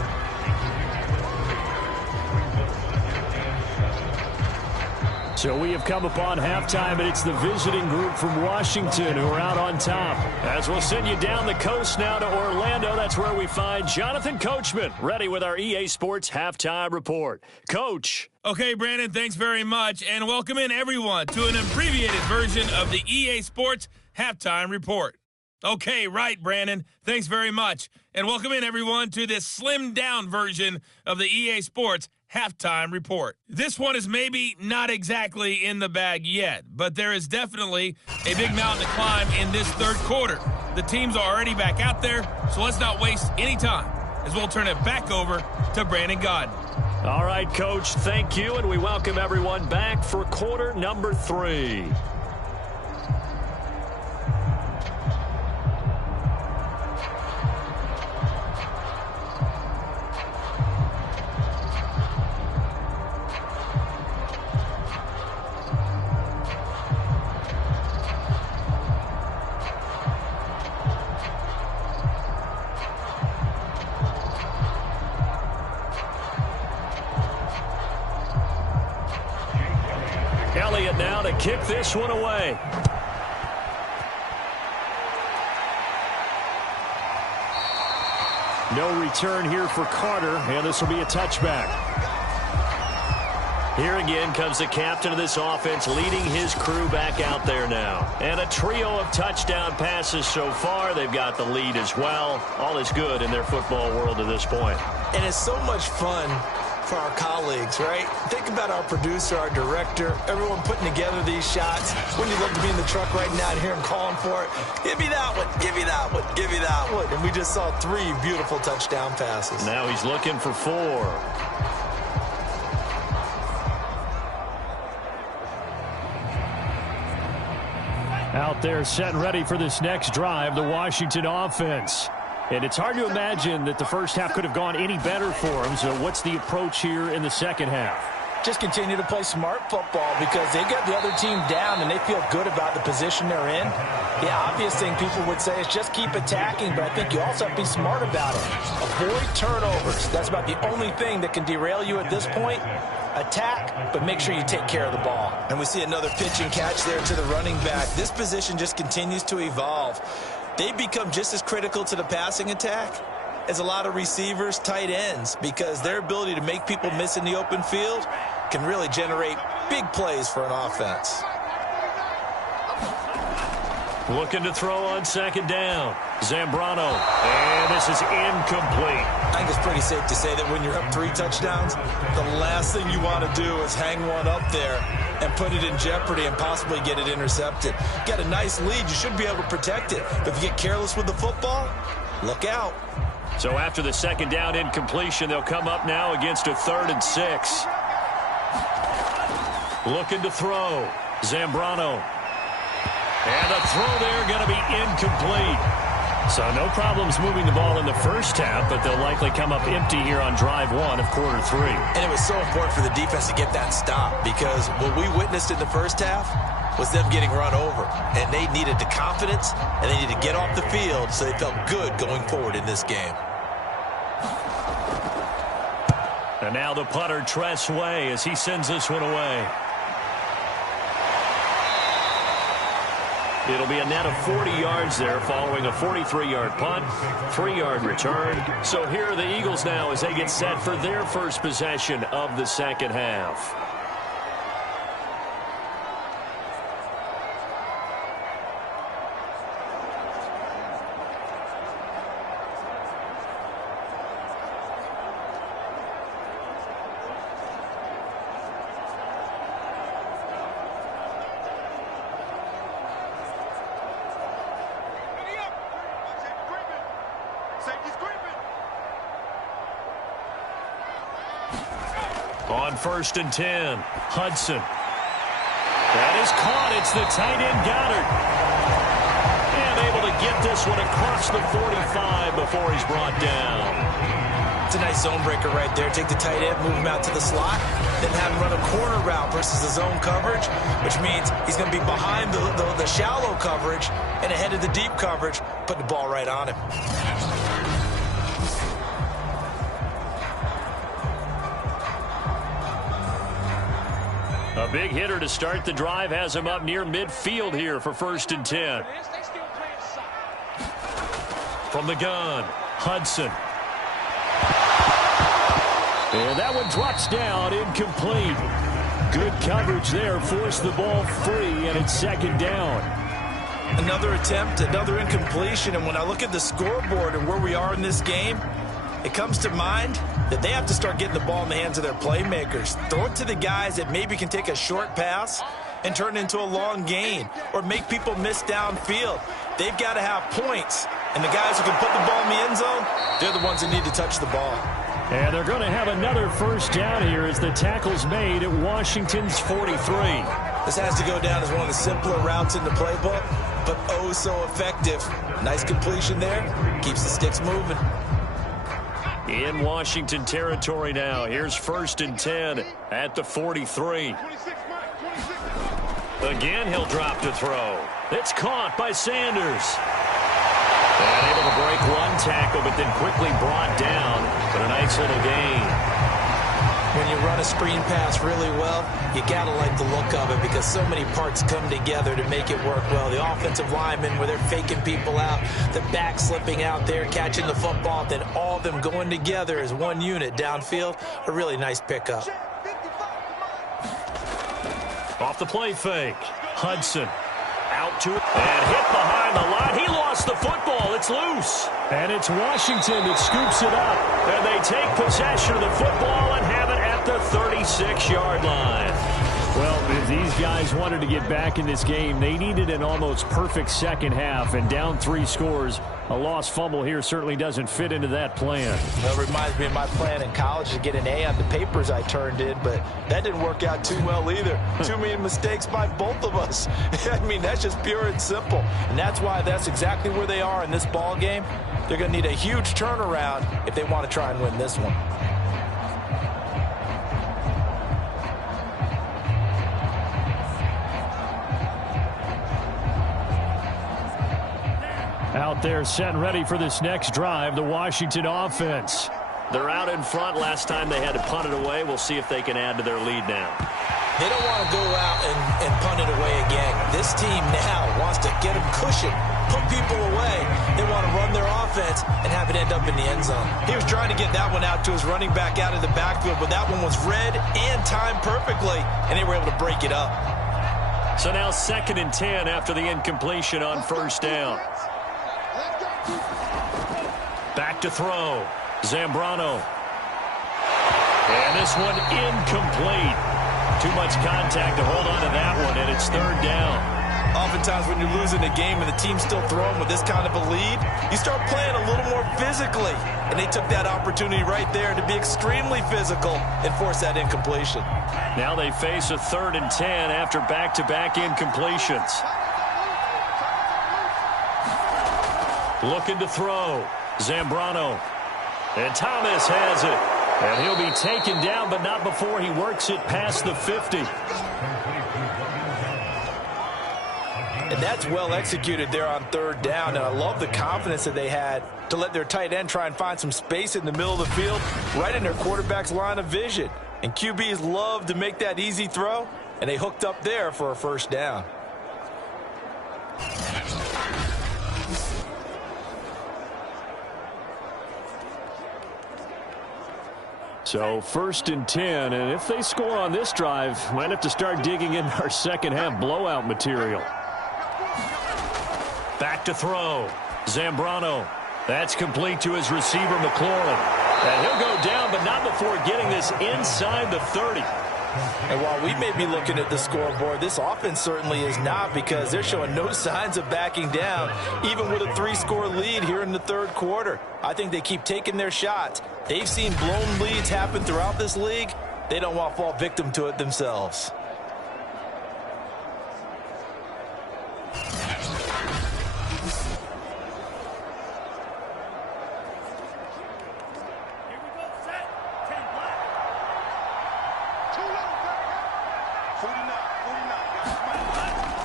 So we have come upon halftime, and it's the visiting group from Washington who are out on top. As we'll send you down the coast now to Orlando, that's where we find Jonathan Coachman, ready with our EA Sports Halftime Report. Coach. Okay, Brandon, thanks very much, and welcome in everyone to an abbreviated version of the EA Sports Halftime Report. Okay, right, Brandon, thanks very much, and welcome in everyone to this slimmed-down version of the EA Sports Halftime Report. This one is maybe not exactly in the bag yet, but there is definitely a big mountain to climb in this third quarter. The teams are already back out there, so let's not waste any time as we'll turn it back over to Brandon Godden. All right, Coach, thank you, and we welcome everyone back for quarter number 3. Elliott now to kick this one away. No return here for Carter, and this will be a touchback. Here again comes the captain of this offense, leading his crew back out there now. And a trio of touchdown passes so far. They've got the lead as well. All is good in their football world at this point. And it's so much fun for our colleagues, right? Think about our producer, our director, everyone putting together these shots. When you look to be in the truck right now and hear him calling for it, give me that one, give me that one, give me that one. And we just saw 3 beautiful touchdown passes. Now he's looking for 4. Out there set and ready for this next drive, the Washington offense. And it's hard to imagine that the first half could have gone any better for them. So what's the approach here in the second half? Just continue to play smart football because they got the other team down and they feel good about the position they're in. The obvious thing people would say is just keep attacking, but I think you also have to be smart about it. Avoid turnovers. That's about the only thing that can derail you at this point. Attack, but make sure you take care of the ball. And we see another pitch and catch there to the running back. This position just continues to evolve. They become just as critical to the passing attack as a lot of receivers, tight ends, because their ability to make people miss in the open field can really generate big plays for an offense. Looking to throw on second down. Zambrano. And this is incomplete. I think it's pretty safe to say that when you're up 3 touchdowns, the last thing you want to do is hang one up there and put it in jeopardy and possibly get it intercepted. Got a nice lead. You should be able to protect it. But if you get careless with the football, look out. So after the second down incompletion, they'll come up now against a 3rd and 6. Looking to throw. Zambrano. And the throw there going to be incomplete. So no problems moving the ball in the first half, but they'll likely come up empty here on drive 1 of quarter 3. And it was so important for the defense to get that stop because what we witnessed in the first half was them getting run over. And they needed the confidence, and they needed to get off the field so they felt good going forward in this game. And now the punter, Tress Way, as he sends this one away. It'll be a net of 40 yards there following a 43-yard punt, 3-yard return. So here are the Eagles now as they get set for their first possession of the second half. On 1st and 10, Hudson. That is caught. It's the tight end, Goddard. And able to get this one across the 45 before he's brought down. It's a nice zone breaker right there. Take the tight end, move him out to the slot, then have him run a corner route versus the zone coverage, which means he's going to be behind the shallow coverage and ahead of the deep coverage, put the ball right on him. A big hitter to start the drive has him up near midfield here for 1st and 10. From the gun, Hudson. And that one drops down, incomplete. Good coverage there, forced the ball free, and it's 2nd down. Another attempt, another incompletion, and when I look at the scoreboard and where we are in this game, it comes to mind that they have to start getting the ball in the hands of their playmakers. Throw it to the guys that maybe can take a short pass and turn it into a long gain or make people miss downfield. They've got to have points, and the guys who can put the ball in the end zone, they're the ones that need to touch the ball. And they're going to have another 1st down here as the tackle's made at Washington's 43. This has to go down as one of the simpler routes in the playbook, but oh so effective. Nice completion there. Keeps the sticks moving. In Washington territory now. Here's 1st and 10 at the 43. Again, he'll drop to throw. It's caught by Sanders. And able to break one tackle, but then quickly brought down. But a nice little gain. When you run a screen pass really well, you got to like the look of it because so many parts come together to make it work well. The offensive linemen, where they're faking people out, the back slipping out there, catching the football, then all of them going together as one unit downfield. A really nice pickup. Off the play fake. Hudson. Out to it. And hit behind the line. He lost the football. It's loose. And it's Washington that scoops it up. And they take possession of the football and have it at the 36-yard line. Well, if these guys wanted to get back in this game, they needed an almost perfect second half. And down 3 scores, a lost fumble here certainly doesn't fit into that plan. Well, it reminds me of my plan in college to get an A on the papers I turned in, but that didn't work out too well either. Too many mistakes by both of us. I mean, that's just pure and simple. And that's why that's exactly where they are in this ball game. They're going to need a huge turnaround if they want to try and win this one. Out there set and ready for this next drive, the Washington offense. They're out in front. Last time they had to punt it away. We'll see if they can add to their lead now. They don't want to go out and punt it away again. This team now wants to get them cushion, put people away. They want to run their offense and have it end up in the end zone. He was trying to get that one out to his running back out of the backfield, but that one was read and timed perfectly, and they were able to break it up. So now 2nd and 10 after the incompletion on 1st down. Back to throw. Zambrano. And this one incomplete. Too much contact to hold on to that one, and it's 3rd down. Oftentimes when you're losing a game and the team's still throwing with this kind of a lead, you start playing a little more physically. And they took that opportunity right there to be extremely physical and force that incompletion. Now they face a 3rd and 10 after back-to-back incompletions. Looking to throw. Zambrano. And Thomas has it. And he'll be taken down, but not before he works it past the 50. And that's well executed there on 3rd down. And I love the confidence that they had to let their tight end try and find some space in the middle of the field, right in their quarterback's line of vision. And QBs love to make that easy throw, and they hooked up there for a 1st down. So 1st and 10, and if they score on this drive, might have to start digging in our second half blowout material. Back to throw. Zambrano. That's complete to his receiver, McLaurin. And he'll go down, but not before getting this inside the 30. And while we may be looking at the scoreboard, this offense certainly is not, because they're showing no signs of backing down, even with a 3-score lead here in the 3rd quarter. I think they keep taking their shots. They've seen blown leads happen throughout this league. They don't want to fall victim to it themselves.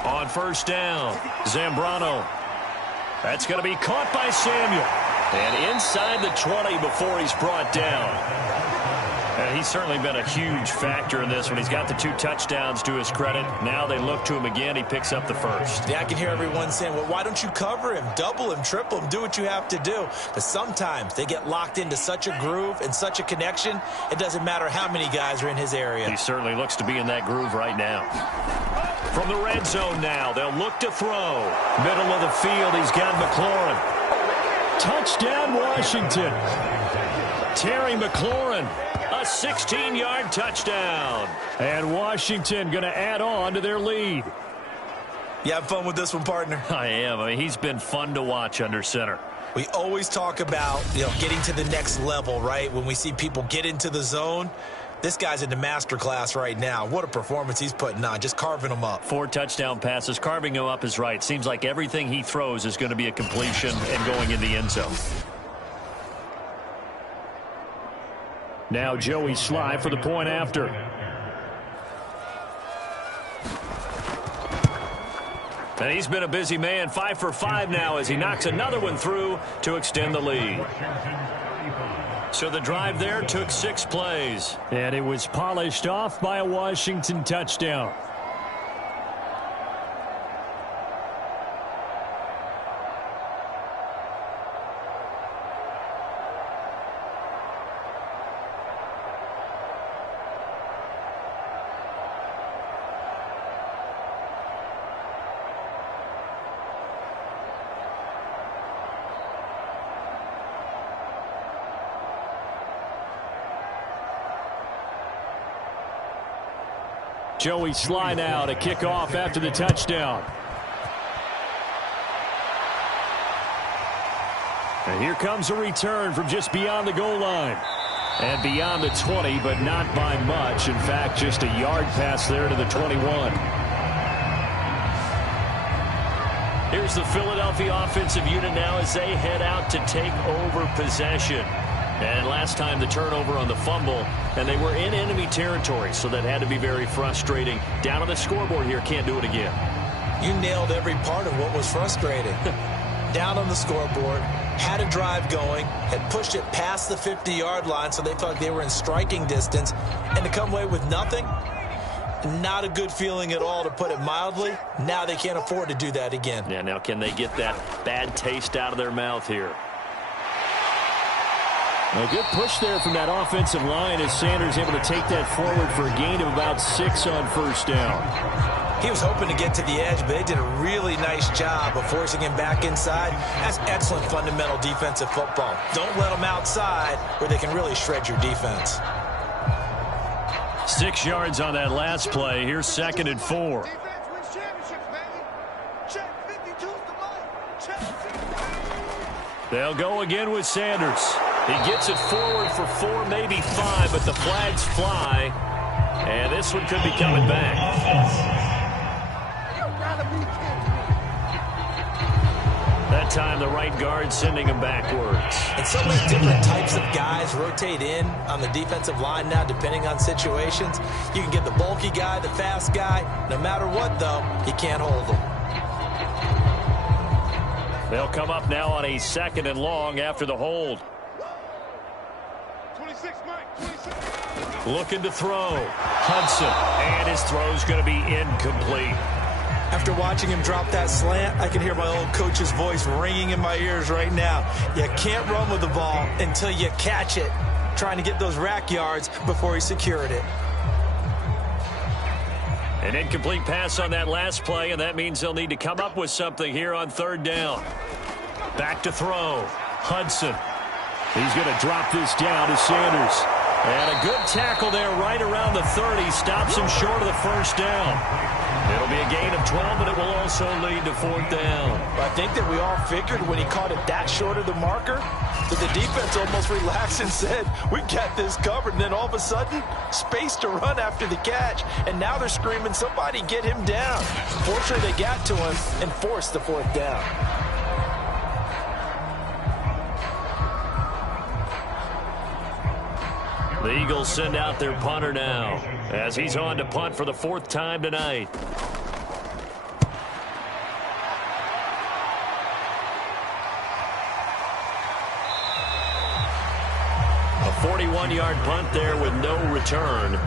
On 1st down, Zambrano. That's going to be caught by Samuel. And inside the 20 before he's brought down. He's certainly been a huge factor in this one. He's got the 2 touchdowns to his credit. Now they look to him again. He picks up the first. Yeah, I can hear everyone saying, well, why don't you cover him, double him, triple him, do what you have to do. But sometimes they get locked into such a groove and such a connection, it doesn't matter how many guys are in his area. He certainly looks to be in that groove right now. From the red zone now, they'll look to throw. Middle of the field, he's got McLaurin. Touchdown, Washington. Terry McLaurin, a 16-yard touchdown. And Washington going to add on to their lead. You have fun with this one, partner? I am. I mean, he's been fun to watch under center. We always talk about, getting to the next level, right? When we see people get into the zone, this guy's in the master class right now. What a performance he's putting on, just carving them up. 4 touchdown passes. Carving him up is right. Seems like everything he throws is going to be a completion and going in the end zone. Now Joey Sly for the point after. And he's been a busy man. 5 for 5 now as he knocks another one through to extend the lead. So the drive there took 6 plays. And it was polished off by a Washington touchdown. Joey Sly now to kick off after the touchdown. And here comes a return from just beyond the goal line. And beyond the 20, but not by much. In fact, just a yard pass there to the 21. Here's the Philadelphia offensive unit now as they head out to take over possession. And last time the turnover on the fumble, and they were in enemy territory, so that had to be very frustrating. Down on the scoreboard here, can't do it again. You nailed every part of what was frustrating. Down on the scoreboard, had a drive going, had pushed it past the 50-yard line, so they felt like they were in striking distance, and to come away with nothing, not a good feeling at all, to put it mildly. Now they can't afford to do that again. Yeah, now can they get that bad taste out of their mouth here? A good push there from that offensive line as Sanders able to take that forward for a gain of about 6 on first down. He was hoping to get to the edge, but they did a really nice job of forcing him back inside. That's excellent fundamental defensive football. Don't let them outside where they can really shred your defense. 6 yards on that last play. Here's 2nd and 4. They'll go again with Sanders. He gets it forward for 4, maybe 5, but the flags fly. And this one could be coming back. That time the right guard sending him backwards. And so many different types of guys rotate in on the defensive line now, depending on situations. You can get the bulky guy, the fast guy. No matter what, though, you can't hold them. They'll come up now on a 2nd and long after the hold. 26, Mike, 26. Looking to throw. Hudson. And his throw's going to be incomplete. After watching him drop that slant, I can hear my old coach's voice ringing in my ears right now. You can't run with the ball until you catch it. Trying to get those rack yards before he secured it. An incomplete pass on that last play, and that means they'll need to come up with something here on 3rd down. Back to throw. Hudson. He's going to drop this down to Sanders. And a good tackle there right around the 30. Stops him short of the first down. It'll be a gain of 12, but it will also lead to 4th down. I think that we all figured when he caught it that short of the marker that the defense almost relaxed and said, we got this covered. And then all of a sudden, space to run after the catch. And now they're screaming, somebody get him down. Fortunately, they got to him and forced the 4th down. The Eagles send out their punter now as he's on to punt for the 4th time tonight. A 41-yard punt there with no return.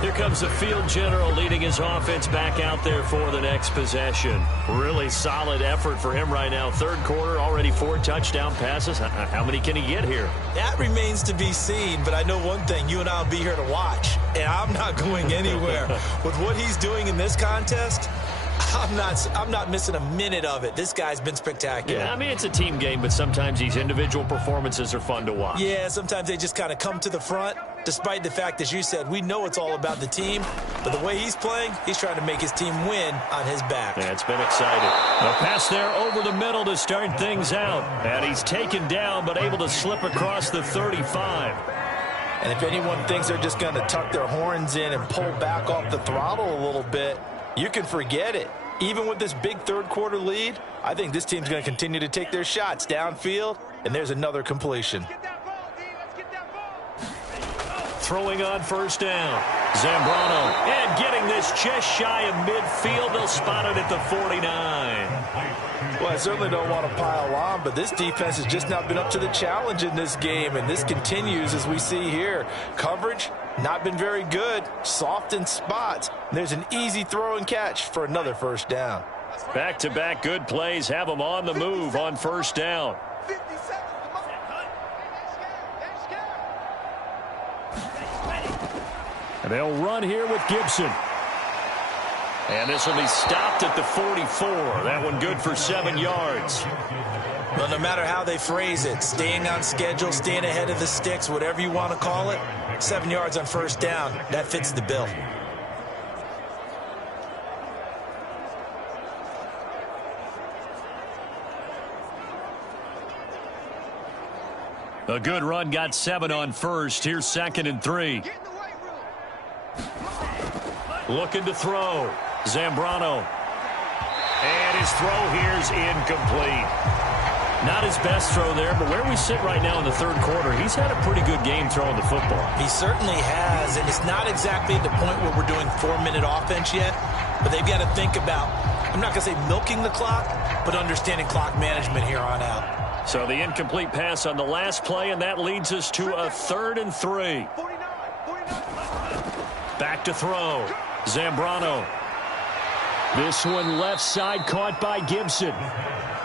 Here comes the field general leading his offense back out there for the next possession. Really solid effort for him right now. Third quarter, already 4 touchdown passes. How many can he get here? That remains to be seen, but I know one thing. You and I will be here to watch, and I'm not going anywhere. With what he's doing in this contest, I'm not missing a minute of it. This guy's been spectacular. Yeah, I mean, it's a team game, but sometimes these individual performances are fun to watch. Yeah, sometimes they just kind of come to the front, despite the fact, as you said, we know it's all about the team, but the way he's playing, he's trying to make his team win on his back. Yeah, it's been exciting. A pass there over the middle to start things out, and he's taken down but able to slip across the 35. And if anyone thinks they're just going to tuck their horns in and pull back off the throttle a little bit, you can forget it. Even with this big third-quarter lead, I think this team's going to continue to take their shots downfield, and there's another completion. Throwing on first down. Zambrano, and getting this just shy of midfield. They'll spot it at the 49. Well, I certainly don't want to pile on, but this defense has just not been up to the challenge in this game, and this continues as we see here. Coverage, not been very good, soft in spots. There's an easy throw and catch for another first down. Back-to-back good plays have them on the move on first down. And they'll run here with Gibson. And this will be stopped at the 44. That one good for 7 yards. Well, no matter how they phrase it, staying on schedule, staying ahead of the sticks, whatever you want to call it, 7 yards on first down, that fits the bill. A good run got 7 on first. Here's 2nd and 3. Looking to throw. Zambrano. And his throw here's incomplete. Not his best throw there, but where we sit right now in the third quarter, he's had a pretty good game throwing the football. He certainly has, and it's not exactly at the point where we're doing 4-minute offense yet, but they've got to think about, I'm not going to say milking the clock, but understanding clock management here on out. So the incomplete pass on the last play, and that leads us to a 3rd and 3. Back to throw. Zambrano. This one left side caught by Gibson.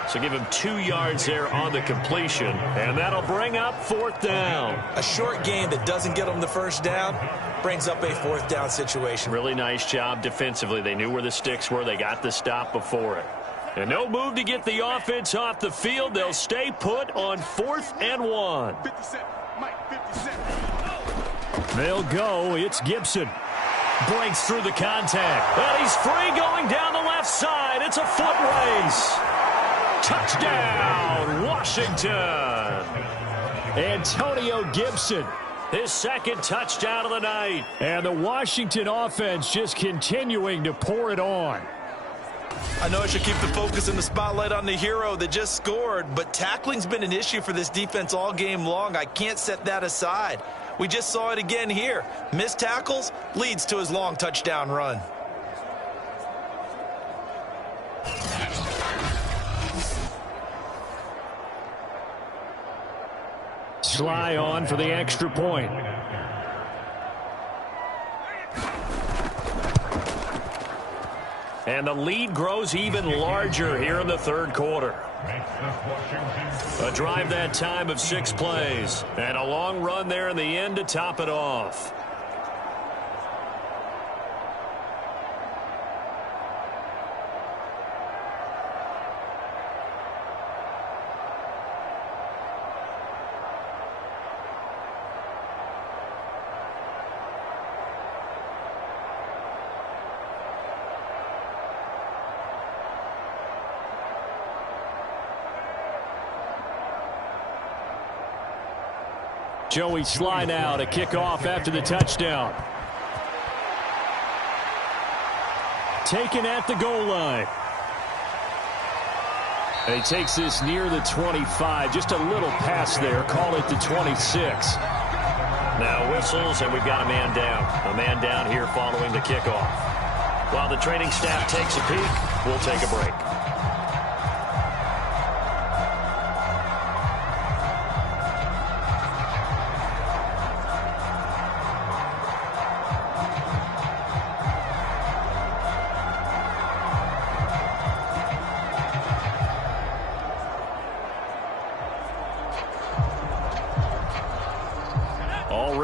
So give him 2 yards there on the completion, and that'll bring up 4th down. A short game that doesn't get them the first down brings up a 4th down situation. Really nice job defensively. They knew where the sticks were. They got the stop before it. And no move to get the offense off the field. They'll stay put on 4th and 1. 57, Mike, 57. They'll go. It's Gibson. Breaks through the contact. And he's free going down the left side. It's a foot race. Touchdown, Washington. Antonio Gibson, his 2nd touchdown of the night. And the Washington offense just continuing to pour it on. I know I should keep the focus and the spotlight on the hero that just scored, but tackling's been an issue for this defense all game long. I can't set that aside. We just saw it again here. Missed tackles leads to his long touchdown run. Sly on for the extra point. And the lead grows even larger here in the third quarter. A drive that time of 6 plays. And a long run there in the end to top it off. Joey Sly now to kick off after the touchdown. Taken at the goal line. And he takes this near the 25. Just a little pass there. Call it the 26. Now whistles, and we've got a man down. A man down here following the kickoff. While the training staff takes a peek, we'll take a break.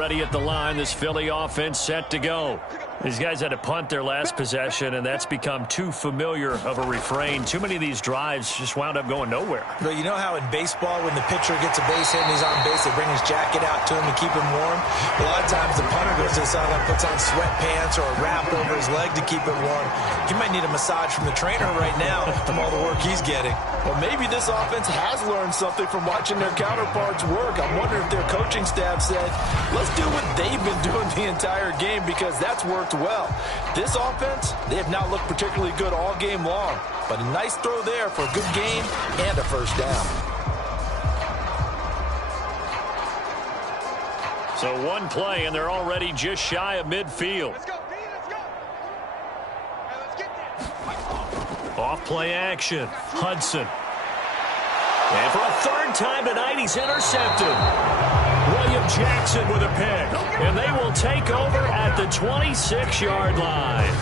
ready at the line. This Philly offense set to go. These guys had to punt their last possession, and that's become too familiar of a refrain. Too many of these drives just wound up going nowhere. But you know how in baseball, when the pitcher gets a base hit and he's on base, they bring his jacket out to him and keep him warm? A lot of times the punter goes to the sideline, puts on sweatpants or a wrap over his leg to keep it warm. He might need a massage from the trainer right now from all the work he's getting. Or maybe this offense has learned something from watching their counterparts work. I'm wondering if their coaching staff said, let's do what they've been doing the entire game because that's worked well. This offense, they have not looked particularly good all game long. But a nice throw there for a good gain and a first down. So one play, and they're already just shy of midfield. Let's go, B, let's go. Hey, let's get there. Off play action. Hudson. And for a third time tonight, he's intercepted. William Jackson with a pick. And they will take over at the 26-yard line.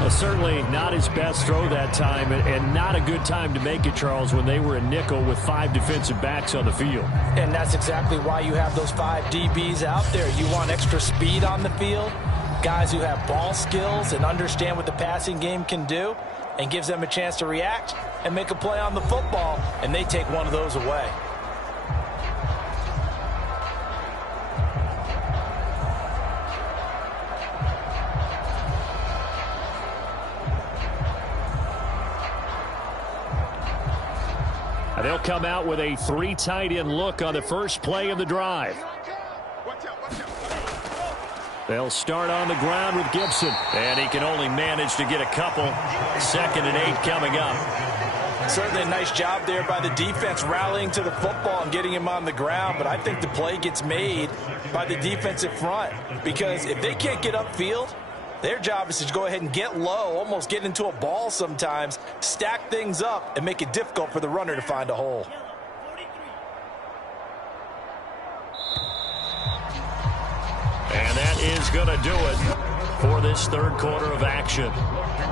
Well, certainly not his best throw that time, and not a good time to make it, Charles, when they were in nickel with 5 defensive backs on the field. And that's exactly why you have those 5 DBs out there. You want extra speed on the field, guys who have ball skills and understand what the passing game can do, and gives them a chance to react and make a play on the football, and they take one of those away. They'll come out with a 3 tight end look on the first play of the drive. Watch out, watch out. They'll start on the ground with Gibson, and he can only manage to get a couple. 2nd and 8 coming up. Certainly a nice job there by the defense rallying to the football and getting him on the ground, but I think the play gets made by the defensive front because if they can't get upfield, their job is to go ahead and get low, almost get into a ball sometimes, stack things up, and make it difficult for the runner to find a hole. And that is going to do it for this third quarter of action.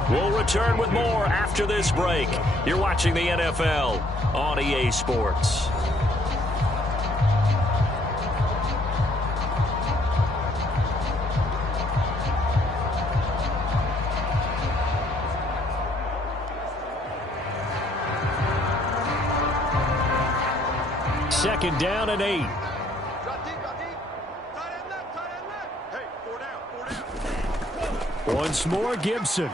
We'll return with more after this break. You're watching the NFL on EA Sports. Second down and 8. Drop deep, drop deep. Tight end left, tight end left. Hey, 4 down. Once more, Gibson.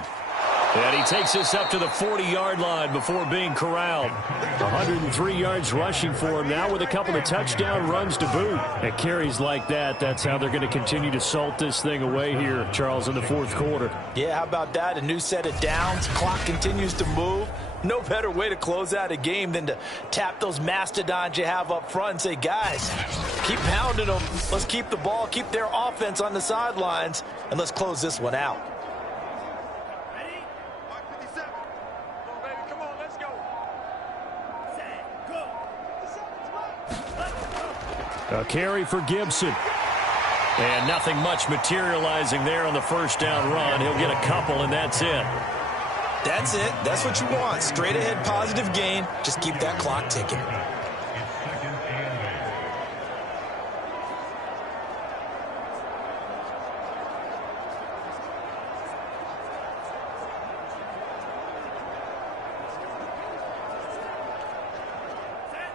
And he takes us up to the 40-yard line before being corralled. 103 yards rushing for him now with a couple of touchdown runs to boot. At carries like that, that's how they're going to continue to salt this thing away here, Charles, in the fourth quarter. Yeah, how about that? A new set of downs. Clock continues to move. No better way to close out a game than to tap those mastodons you have up front and say, guys, keep pounding them. Let's keep the ball, keep their offense on the sidelines, and let's close this one out. Ready? Mark 57. Come on, baby, come on, let's go. Set, go. A carry for Gibson. And nothing much materializing there on the first down run. He'll get a couple, and that's it. That's it. That's what you want. Straight ahead positive gain. Just keep that clock ticking.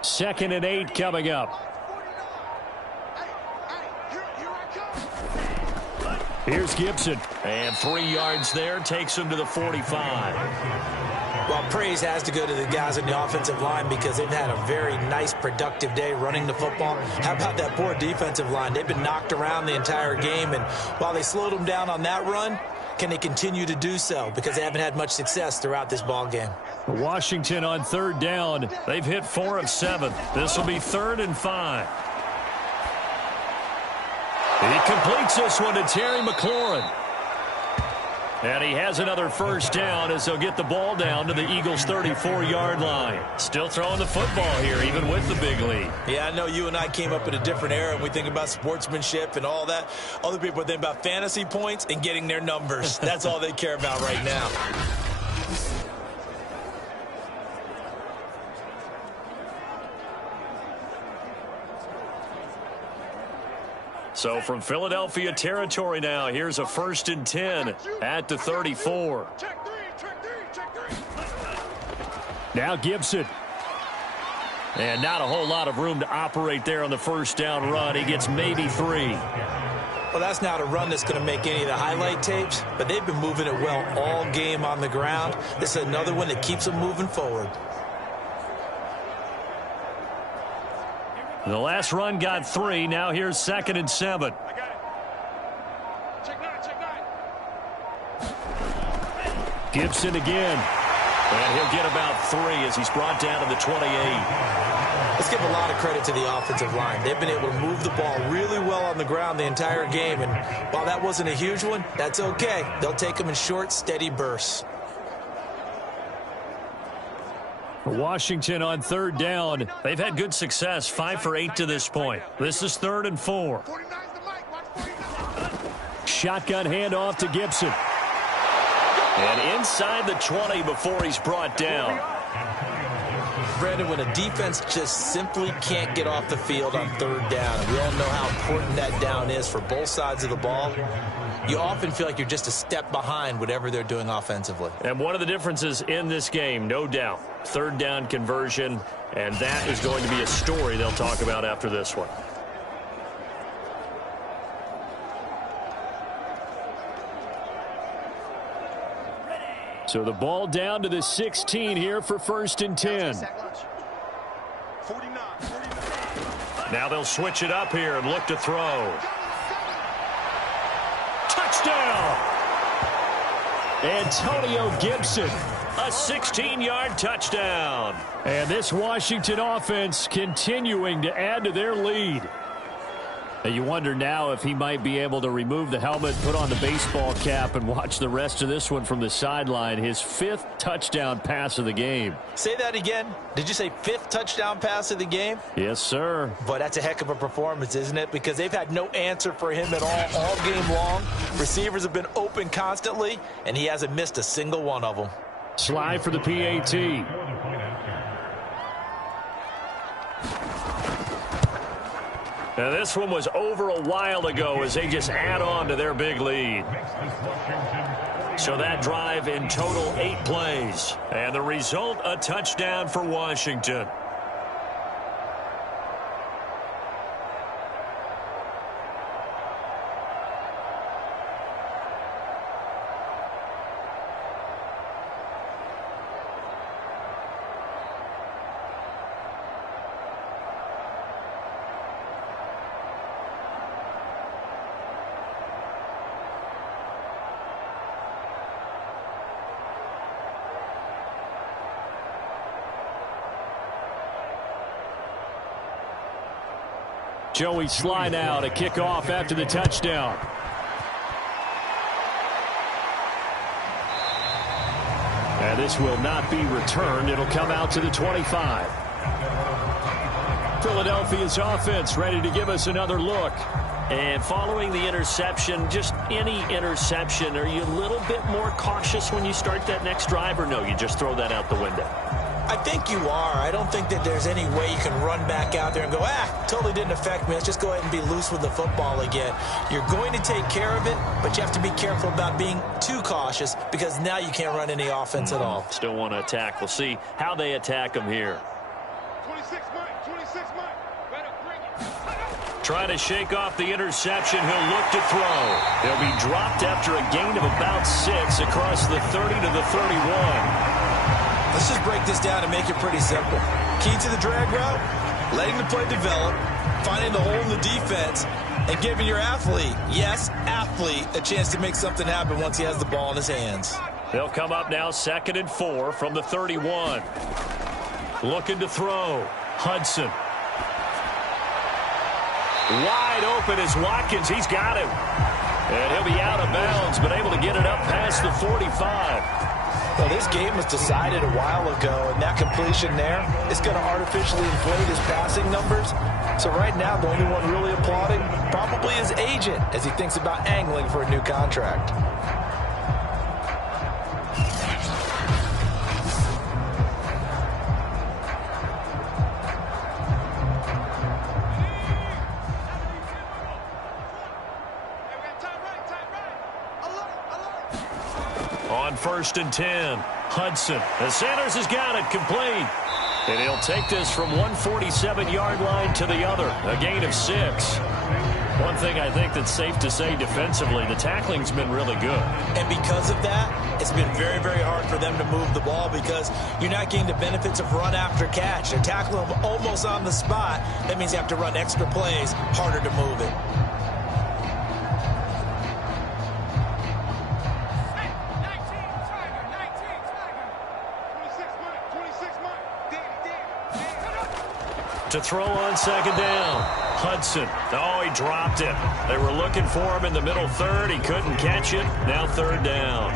Second and 8 coming up. Here's Gibson. And 3 yards there. Takes him to the 45. Well, praise has to go to the guys on the offensive line because they've had a very nice, productive day running the football. How about that poor defensive line? They've been knocked around the entire game, and while they slowed them down on that run, can they continue to do so? Because they haven't had much success throughout this ball game. Washington on third down. They've hit 4 of 7. This will be 3rd and 5. He completes this one to Terry McLaurin. And he has another first down as they'll get the ball down to the Eagles' 34-yard line. Still throwing the football here, even with the big lead. Yeah, I know you and I came up in a different era, and we think about sportsmanship and all that. Other people think about fantasy points and getting their numbers. That's all they care about right now. So from Philadelphia territory now, here's a 1st and 10 at the 34. Check three, check three. Now Gibson. And not a whole lot of room to operate there on the 1st down run. He gets maybe 3. Well, that's not a run that's going to make any of the highlight tapes, but they've been moving it well all game on the ground. This is another one that keeps them moving forward. The last run got 3. Now here's 2nd and 7. I got it. Check nine. Gibson again. And he'll get about 3 as he's brought down to the 28. Let's give a lot of credit to the offensive line. They've been able to move the ball really well on the ground the entire game. And while that wasn't a huge one, that's okay. They'll take them in short, steady bursts. Washington on 3rd down. They've had good success, 5 for 8 to this point. This is 3rd and 4. 49's the mic. Watch 49. Shotgun handoff to Gibson. And inside the 20 before he's brought down. Brandon, when a defense just simply can't get off the field on 3rd down, and we all know how important that down is for both sides of the ball, you often feel like you're just a step behind whatever they're doing offensively. And one of the differences in this game, no doubt, 3rd down conversion, and that is going to be a story they'll talk about after this one. So the ball down to the 16 here for 1st and 10. 49. Now they'll switch it up here and look to throw. Touchdown! Antonio Gibson, a 16-yard touchdown. And this Washington offense continuing to add to their lead. And you wonder now if he might be able to remove the helmet, put on the baseball cap, and watch the rest of this one from the sideline. His 5th touchdown pass of the game. Say that again. Did you say 5th touchdown pass of the game? Yes, sir. But that's a heck of a performance, isn't it? Because they've had no answer for him at all game long. Receivers have been open constantly, and he hasn't missed a single one of them. Slide for the PAT. Now this one was over a while ago as they just add on to their big lead. So that drive in total 8 plays. And the result, a touchdown for Washington. Joey Sly now to kick off after the touchdown. And this will not be returned. It'll come out to the 25. Philadelphia's offense ready to give us another look. And following the interception, just any interception, are you a little bit more cautious when you start that next drive, or no, you just throw that out the window? I think you are. I don't think that there's any way you can run back out there and go, totally didn't affect me. Let's just go ahead and be loose with the football again. You're going to take care of it, but you have to be careful about being too cautious because now you can't run any offense at all. Still want to attack. We'll see how they attack them here. 26 Mike. Right up, bring it. Trying to shake off the interception. He'll look to throw. They'll be dropped after a gain of about 6 across the 30 to the 31. Let's just break this down and make it pretty simple. Key to the drag route, letting the play develop, finding the hole in the defense, and giving your athlete, yes, athlete, a chance to make something happen once he has the ball in his hands. They'll come up now 2nd and 4 from the 31. Looking to throw. Hudson. Wide open is Watkins. He's got him. And he'll be out of bounds, but able to get it up past the 45. Well, this game was decided a while ago, and that completion there is going to artificially inflate his passing numbers. So right now, the only one really applauding probably his agent as he thinks about angling for a new contract. on 1st and 10. Hudson. And Sanders has got it complete. And he'll take this from 147-yard line to the other. A gain of 6. One thing I think that's safe to say defensively, the tackling's been really good. And because of that, it's been very, very hard for them to move the ball because you're not getting the benefits of run after catch. They're tackling them almost on the spot. That means you have to run extra plays, harder to move it. To throw on 2nd down. Hudson. Oh, he dropped it. They were looking for him in the middle third. He couldn't catch it. Now 3rd down.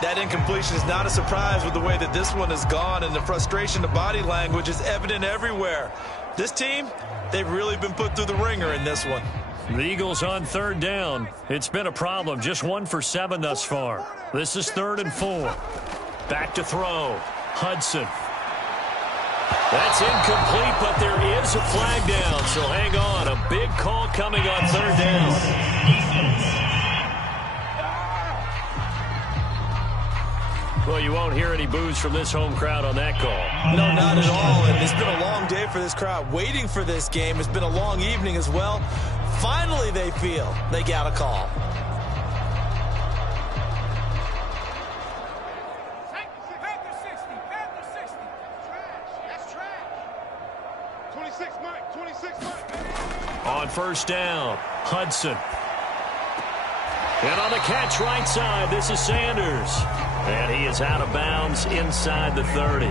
That incompletion is not a surprise with the way that this one has gone, and the frustration, the body language is evident everywhere. This team, they've really been put through the ringer in this one. The Eagles on 3rd down. It's been a problem. Just 1 for 7 thus far. This is 3rd and 4. Back to throw. Hudson. That's incomplete, but there is a flag down, so hang on. A big call coming on 3rd down. Well, you won't hear any boos from this home crowd on that call. No, not at all, and it's been a long day for this crowd waiting for this game. It's been a long evening as well. Finally, they feel they got a call. On 1st down, Hudson. And on the catch right side, this is Sanders. And he is out of bounds inside the 30.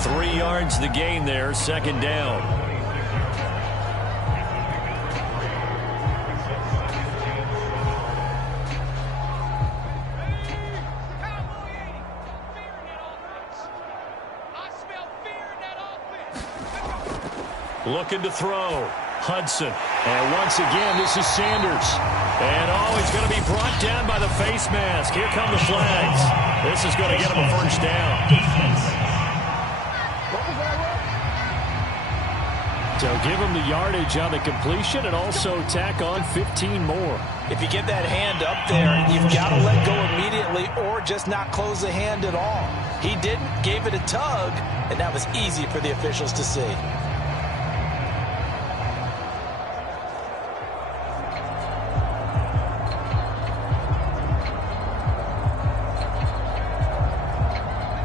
3 yards the gain there, 2nd down. Looking to throw. Hudson. And once again, this is Sanders. And, oh, he's going to be brought down by the face mask. Here come the flags. This is going to get him a 1st down. So give him the yardage on the completion and also tack on 15 more. If you get that hand up there, you've got to let go immediately or just not close the hand at all. He didn't, gave it a tug, and that was easy for the officials to see.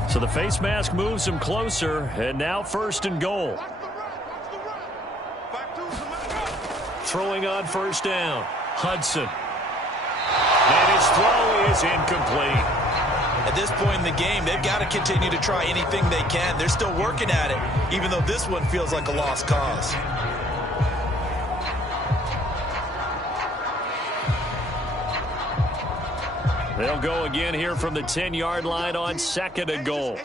So the face mask moves him closer, and now 1st and goal. Throwing on 1st down, Hudson. And his throw is incomplete. At this point in the game, they've got to continue to try anything they can. They're still working at it, even though this one feels like a lost cause. They'll go again here from the 10-yard line on 2nd and goal.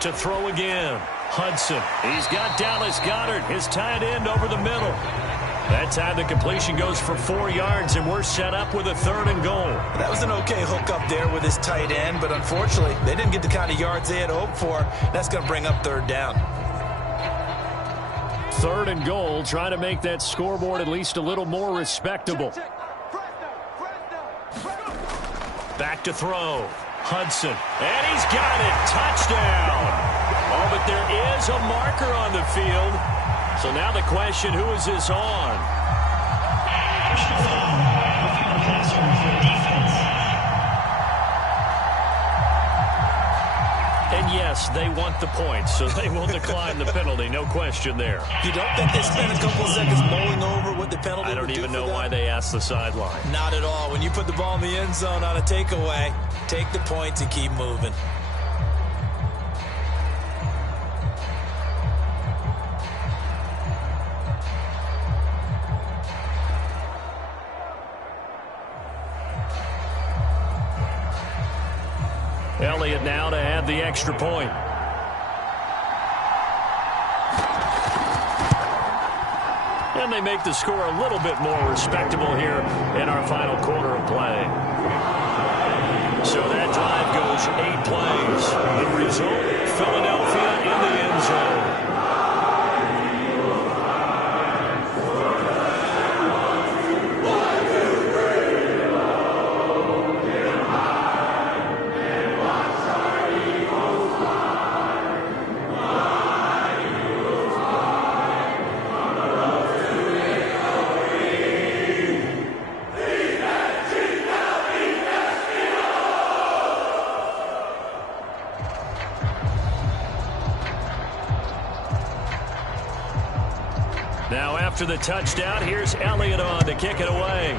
To throw again, Hudson. He's got Dallas Goedert, his tight end, over the middle. That time the completion goes for 4 yards, and we're set up with a 3rd and goal. That was an okay hook up there with his tight end, but unfortunately, they didn't get the kind of yards they had hoped for. That's going to bring up 3rd down. 3rd and goal, trying to make that scoreboard at least a little more respectable. Back to throw. Hudson. And he's got it. Touchdown. Oh, but there is a marker on the field. So now the question, who is this on? And yes, they want the points, so they will decline the penalty. No question there. You don't think they spent a couple of seconds mulling over what the penalty I don't would do even for know them? why they asked the sideline. Not at all. When you put the ball in the end zone on a takeaway, take the points and keep moving. Elliott now to add the extra point. And they make the score a little bit more respectable here in our final quarter of play. So that drive goes 8 plays. The result, Philadelphia in the end zone. Now after the touchdown, here's Elliott on to kick it away.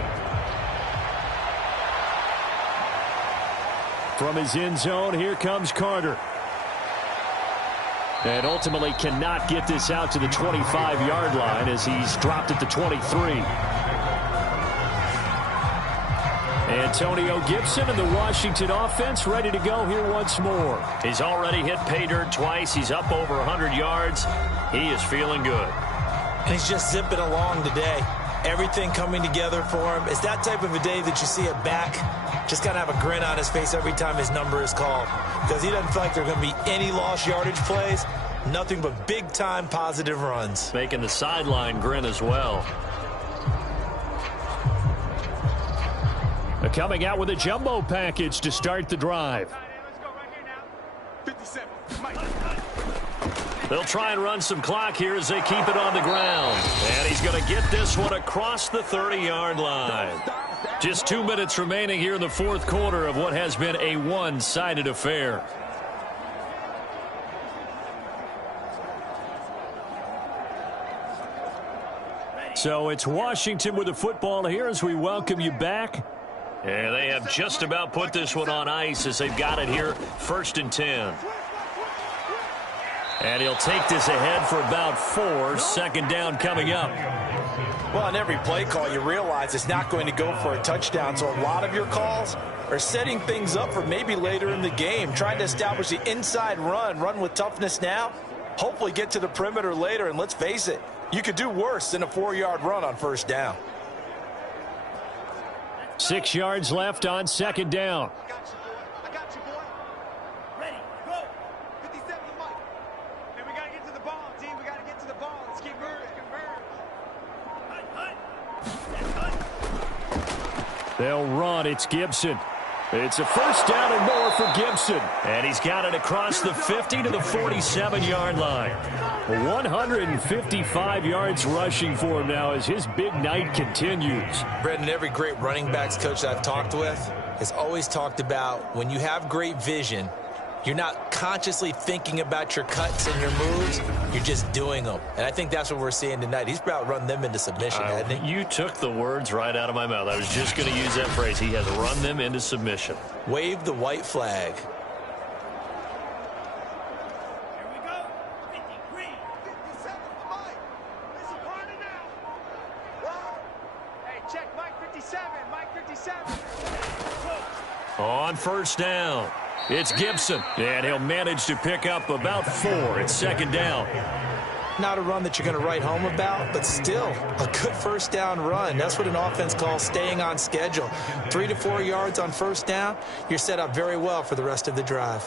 From his end zone, here comes Carter. And ultimately cannot get this out to the 25-yard line as he's dropped at the 23. Antonio Gibson and the Washington offense ready to go here once more. He's already hit pay dirt twice. He's up over 100 yards. He is feeling good. And he's just zipping along today. Everything coming together for him. It's that type of a day that you see it back. Just got to have a grin on his face every time his number is called. Because he doesn't feel like there are going to be any lost yardage plays. Nothing but big-time positive runs. Making the sideline grin as well. Coming out with a jumbo package to start the drive. They'll try and run some clock here as they keep it on the ground. And he's going to get this one across the 30-yard line. Just 2 minutes remaining here in the fourth quarter of what has been a one-sided affair. So it's Washington with the football here as we welcome you back. And they have just about put this one on ice as they've got it here, 1st and 10. And he'll take this ahead for about 4, second down coming up. Well, on every play call, you realize it's not going to go for a touchdown, so a lot of your calls are setting things up for maybe later in the game, trying to establish the inside run with toughness now, hopefully get to the perimeter later, and let's face it, you could do worse than a 4-yard run on 1st down. 6 yards left on 2nd down. I got you, boy. Ready, go. 57 to Mike. Hey, we got to get to the ball, team. We got to get to the ball. Let's keep moving. They'll run. It's Gibson. It's a 1st down and more for Gibson. And he's got it across the 50 to the 47-yard line. 155 yards rushing for him now as his big night continues. Brendan, every great running backs coach I've talked with has always talked about when you have great vision, you're not consciously thinking about your cuts and your moves. You're just doing them. And I think that's what we're seeing tonight. He's about run them into submission, hasn't he? You took the words right out of my mouth. I was just going to use that phrase. He has run them into submission. Wave the white flag. On 1st down, it's Gibson, and he'll manage to pick up about 4. It's 2nd down. Not a run that you're going to write home about, but still a good 1st down run. That's what an offense calls staying on schedule. 3 to 4 yards on 1st down, you're set up very well for the rest of the drive.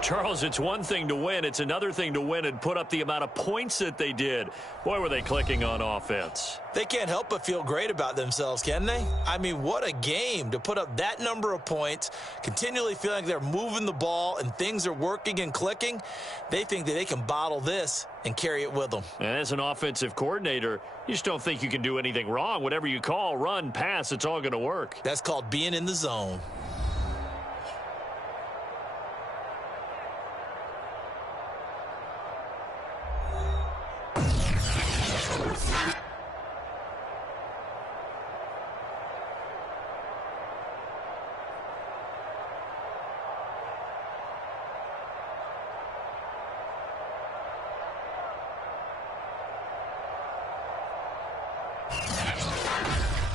Charles, it's one thing to win. It's another thing to win and put up the amount of points that they did. Boy, were they clicking on offense. They can't help but feel great about themselves, can they? I mean, what a game to put up that number of points, continually feeling like they're moving the ball and things are working and clicking. They think that they can bottle this and carry it with them. And as an offensive coordinator, you just don't think you can do anything wrong. Whatever you call, run, pass, it's all going to work. That's called being in the zone.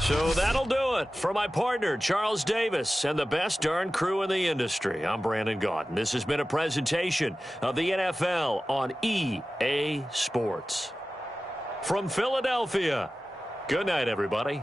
So that'll do it for my partner, Charles Davis, and the best darn crew in the industry. I'm Brandon Gaudin. This has been a presentation of the NFL on EA Sports. From Philadelphia, good night, everybody.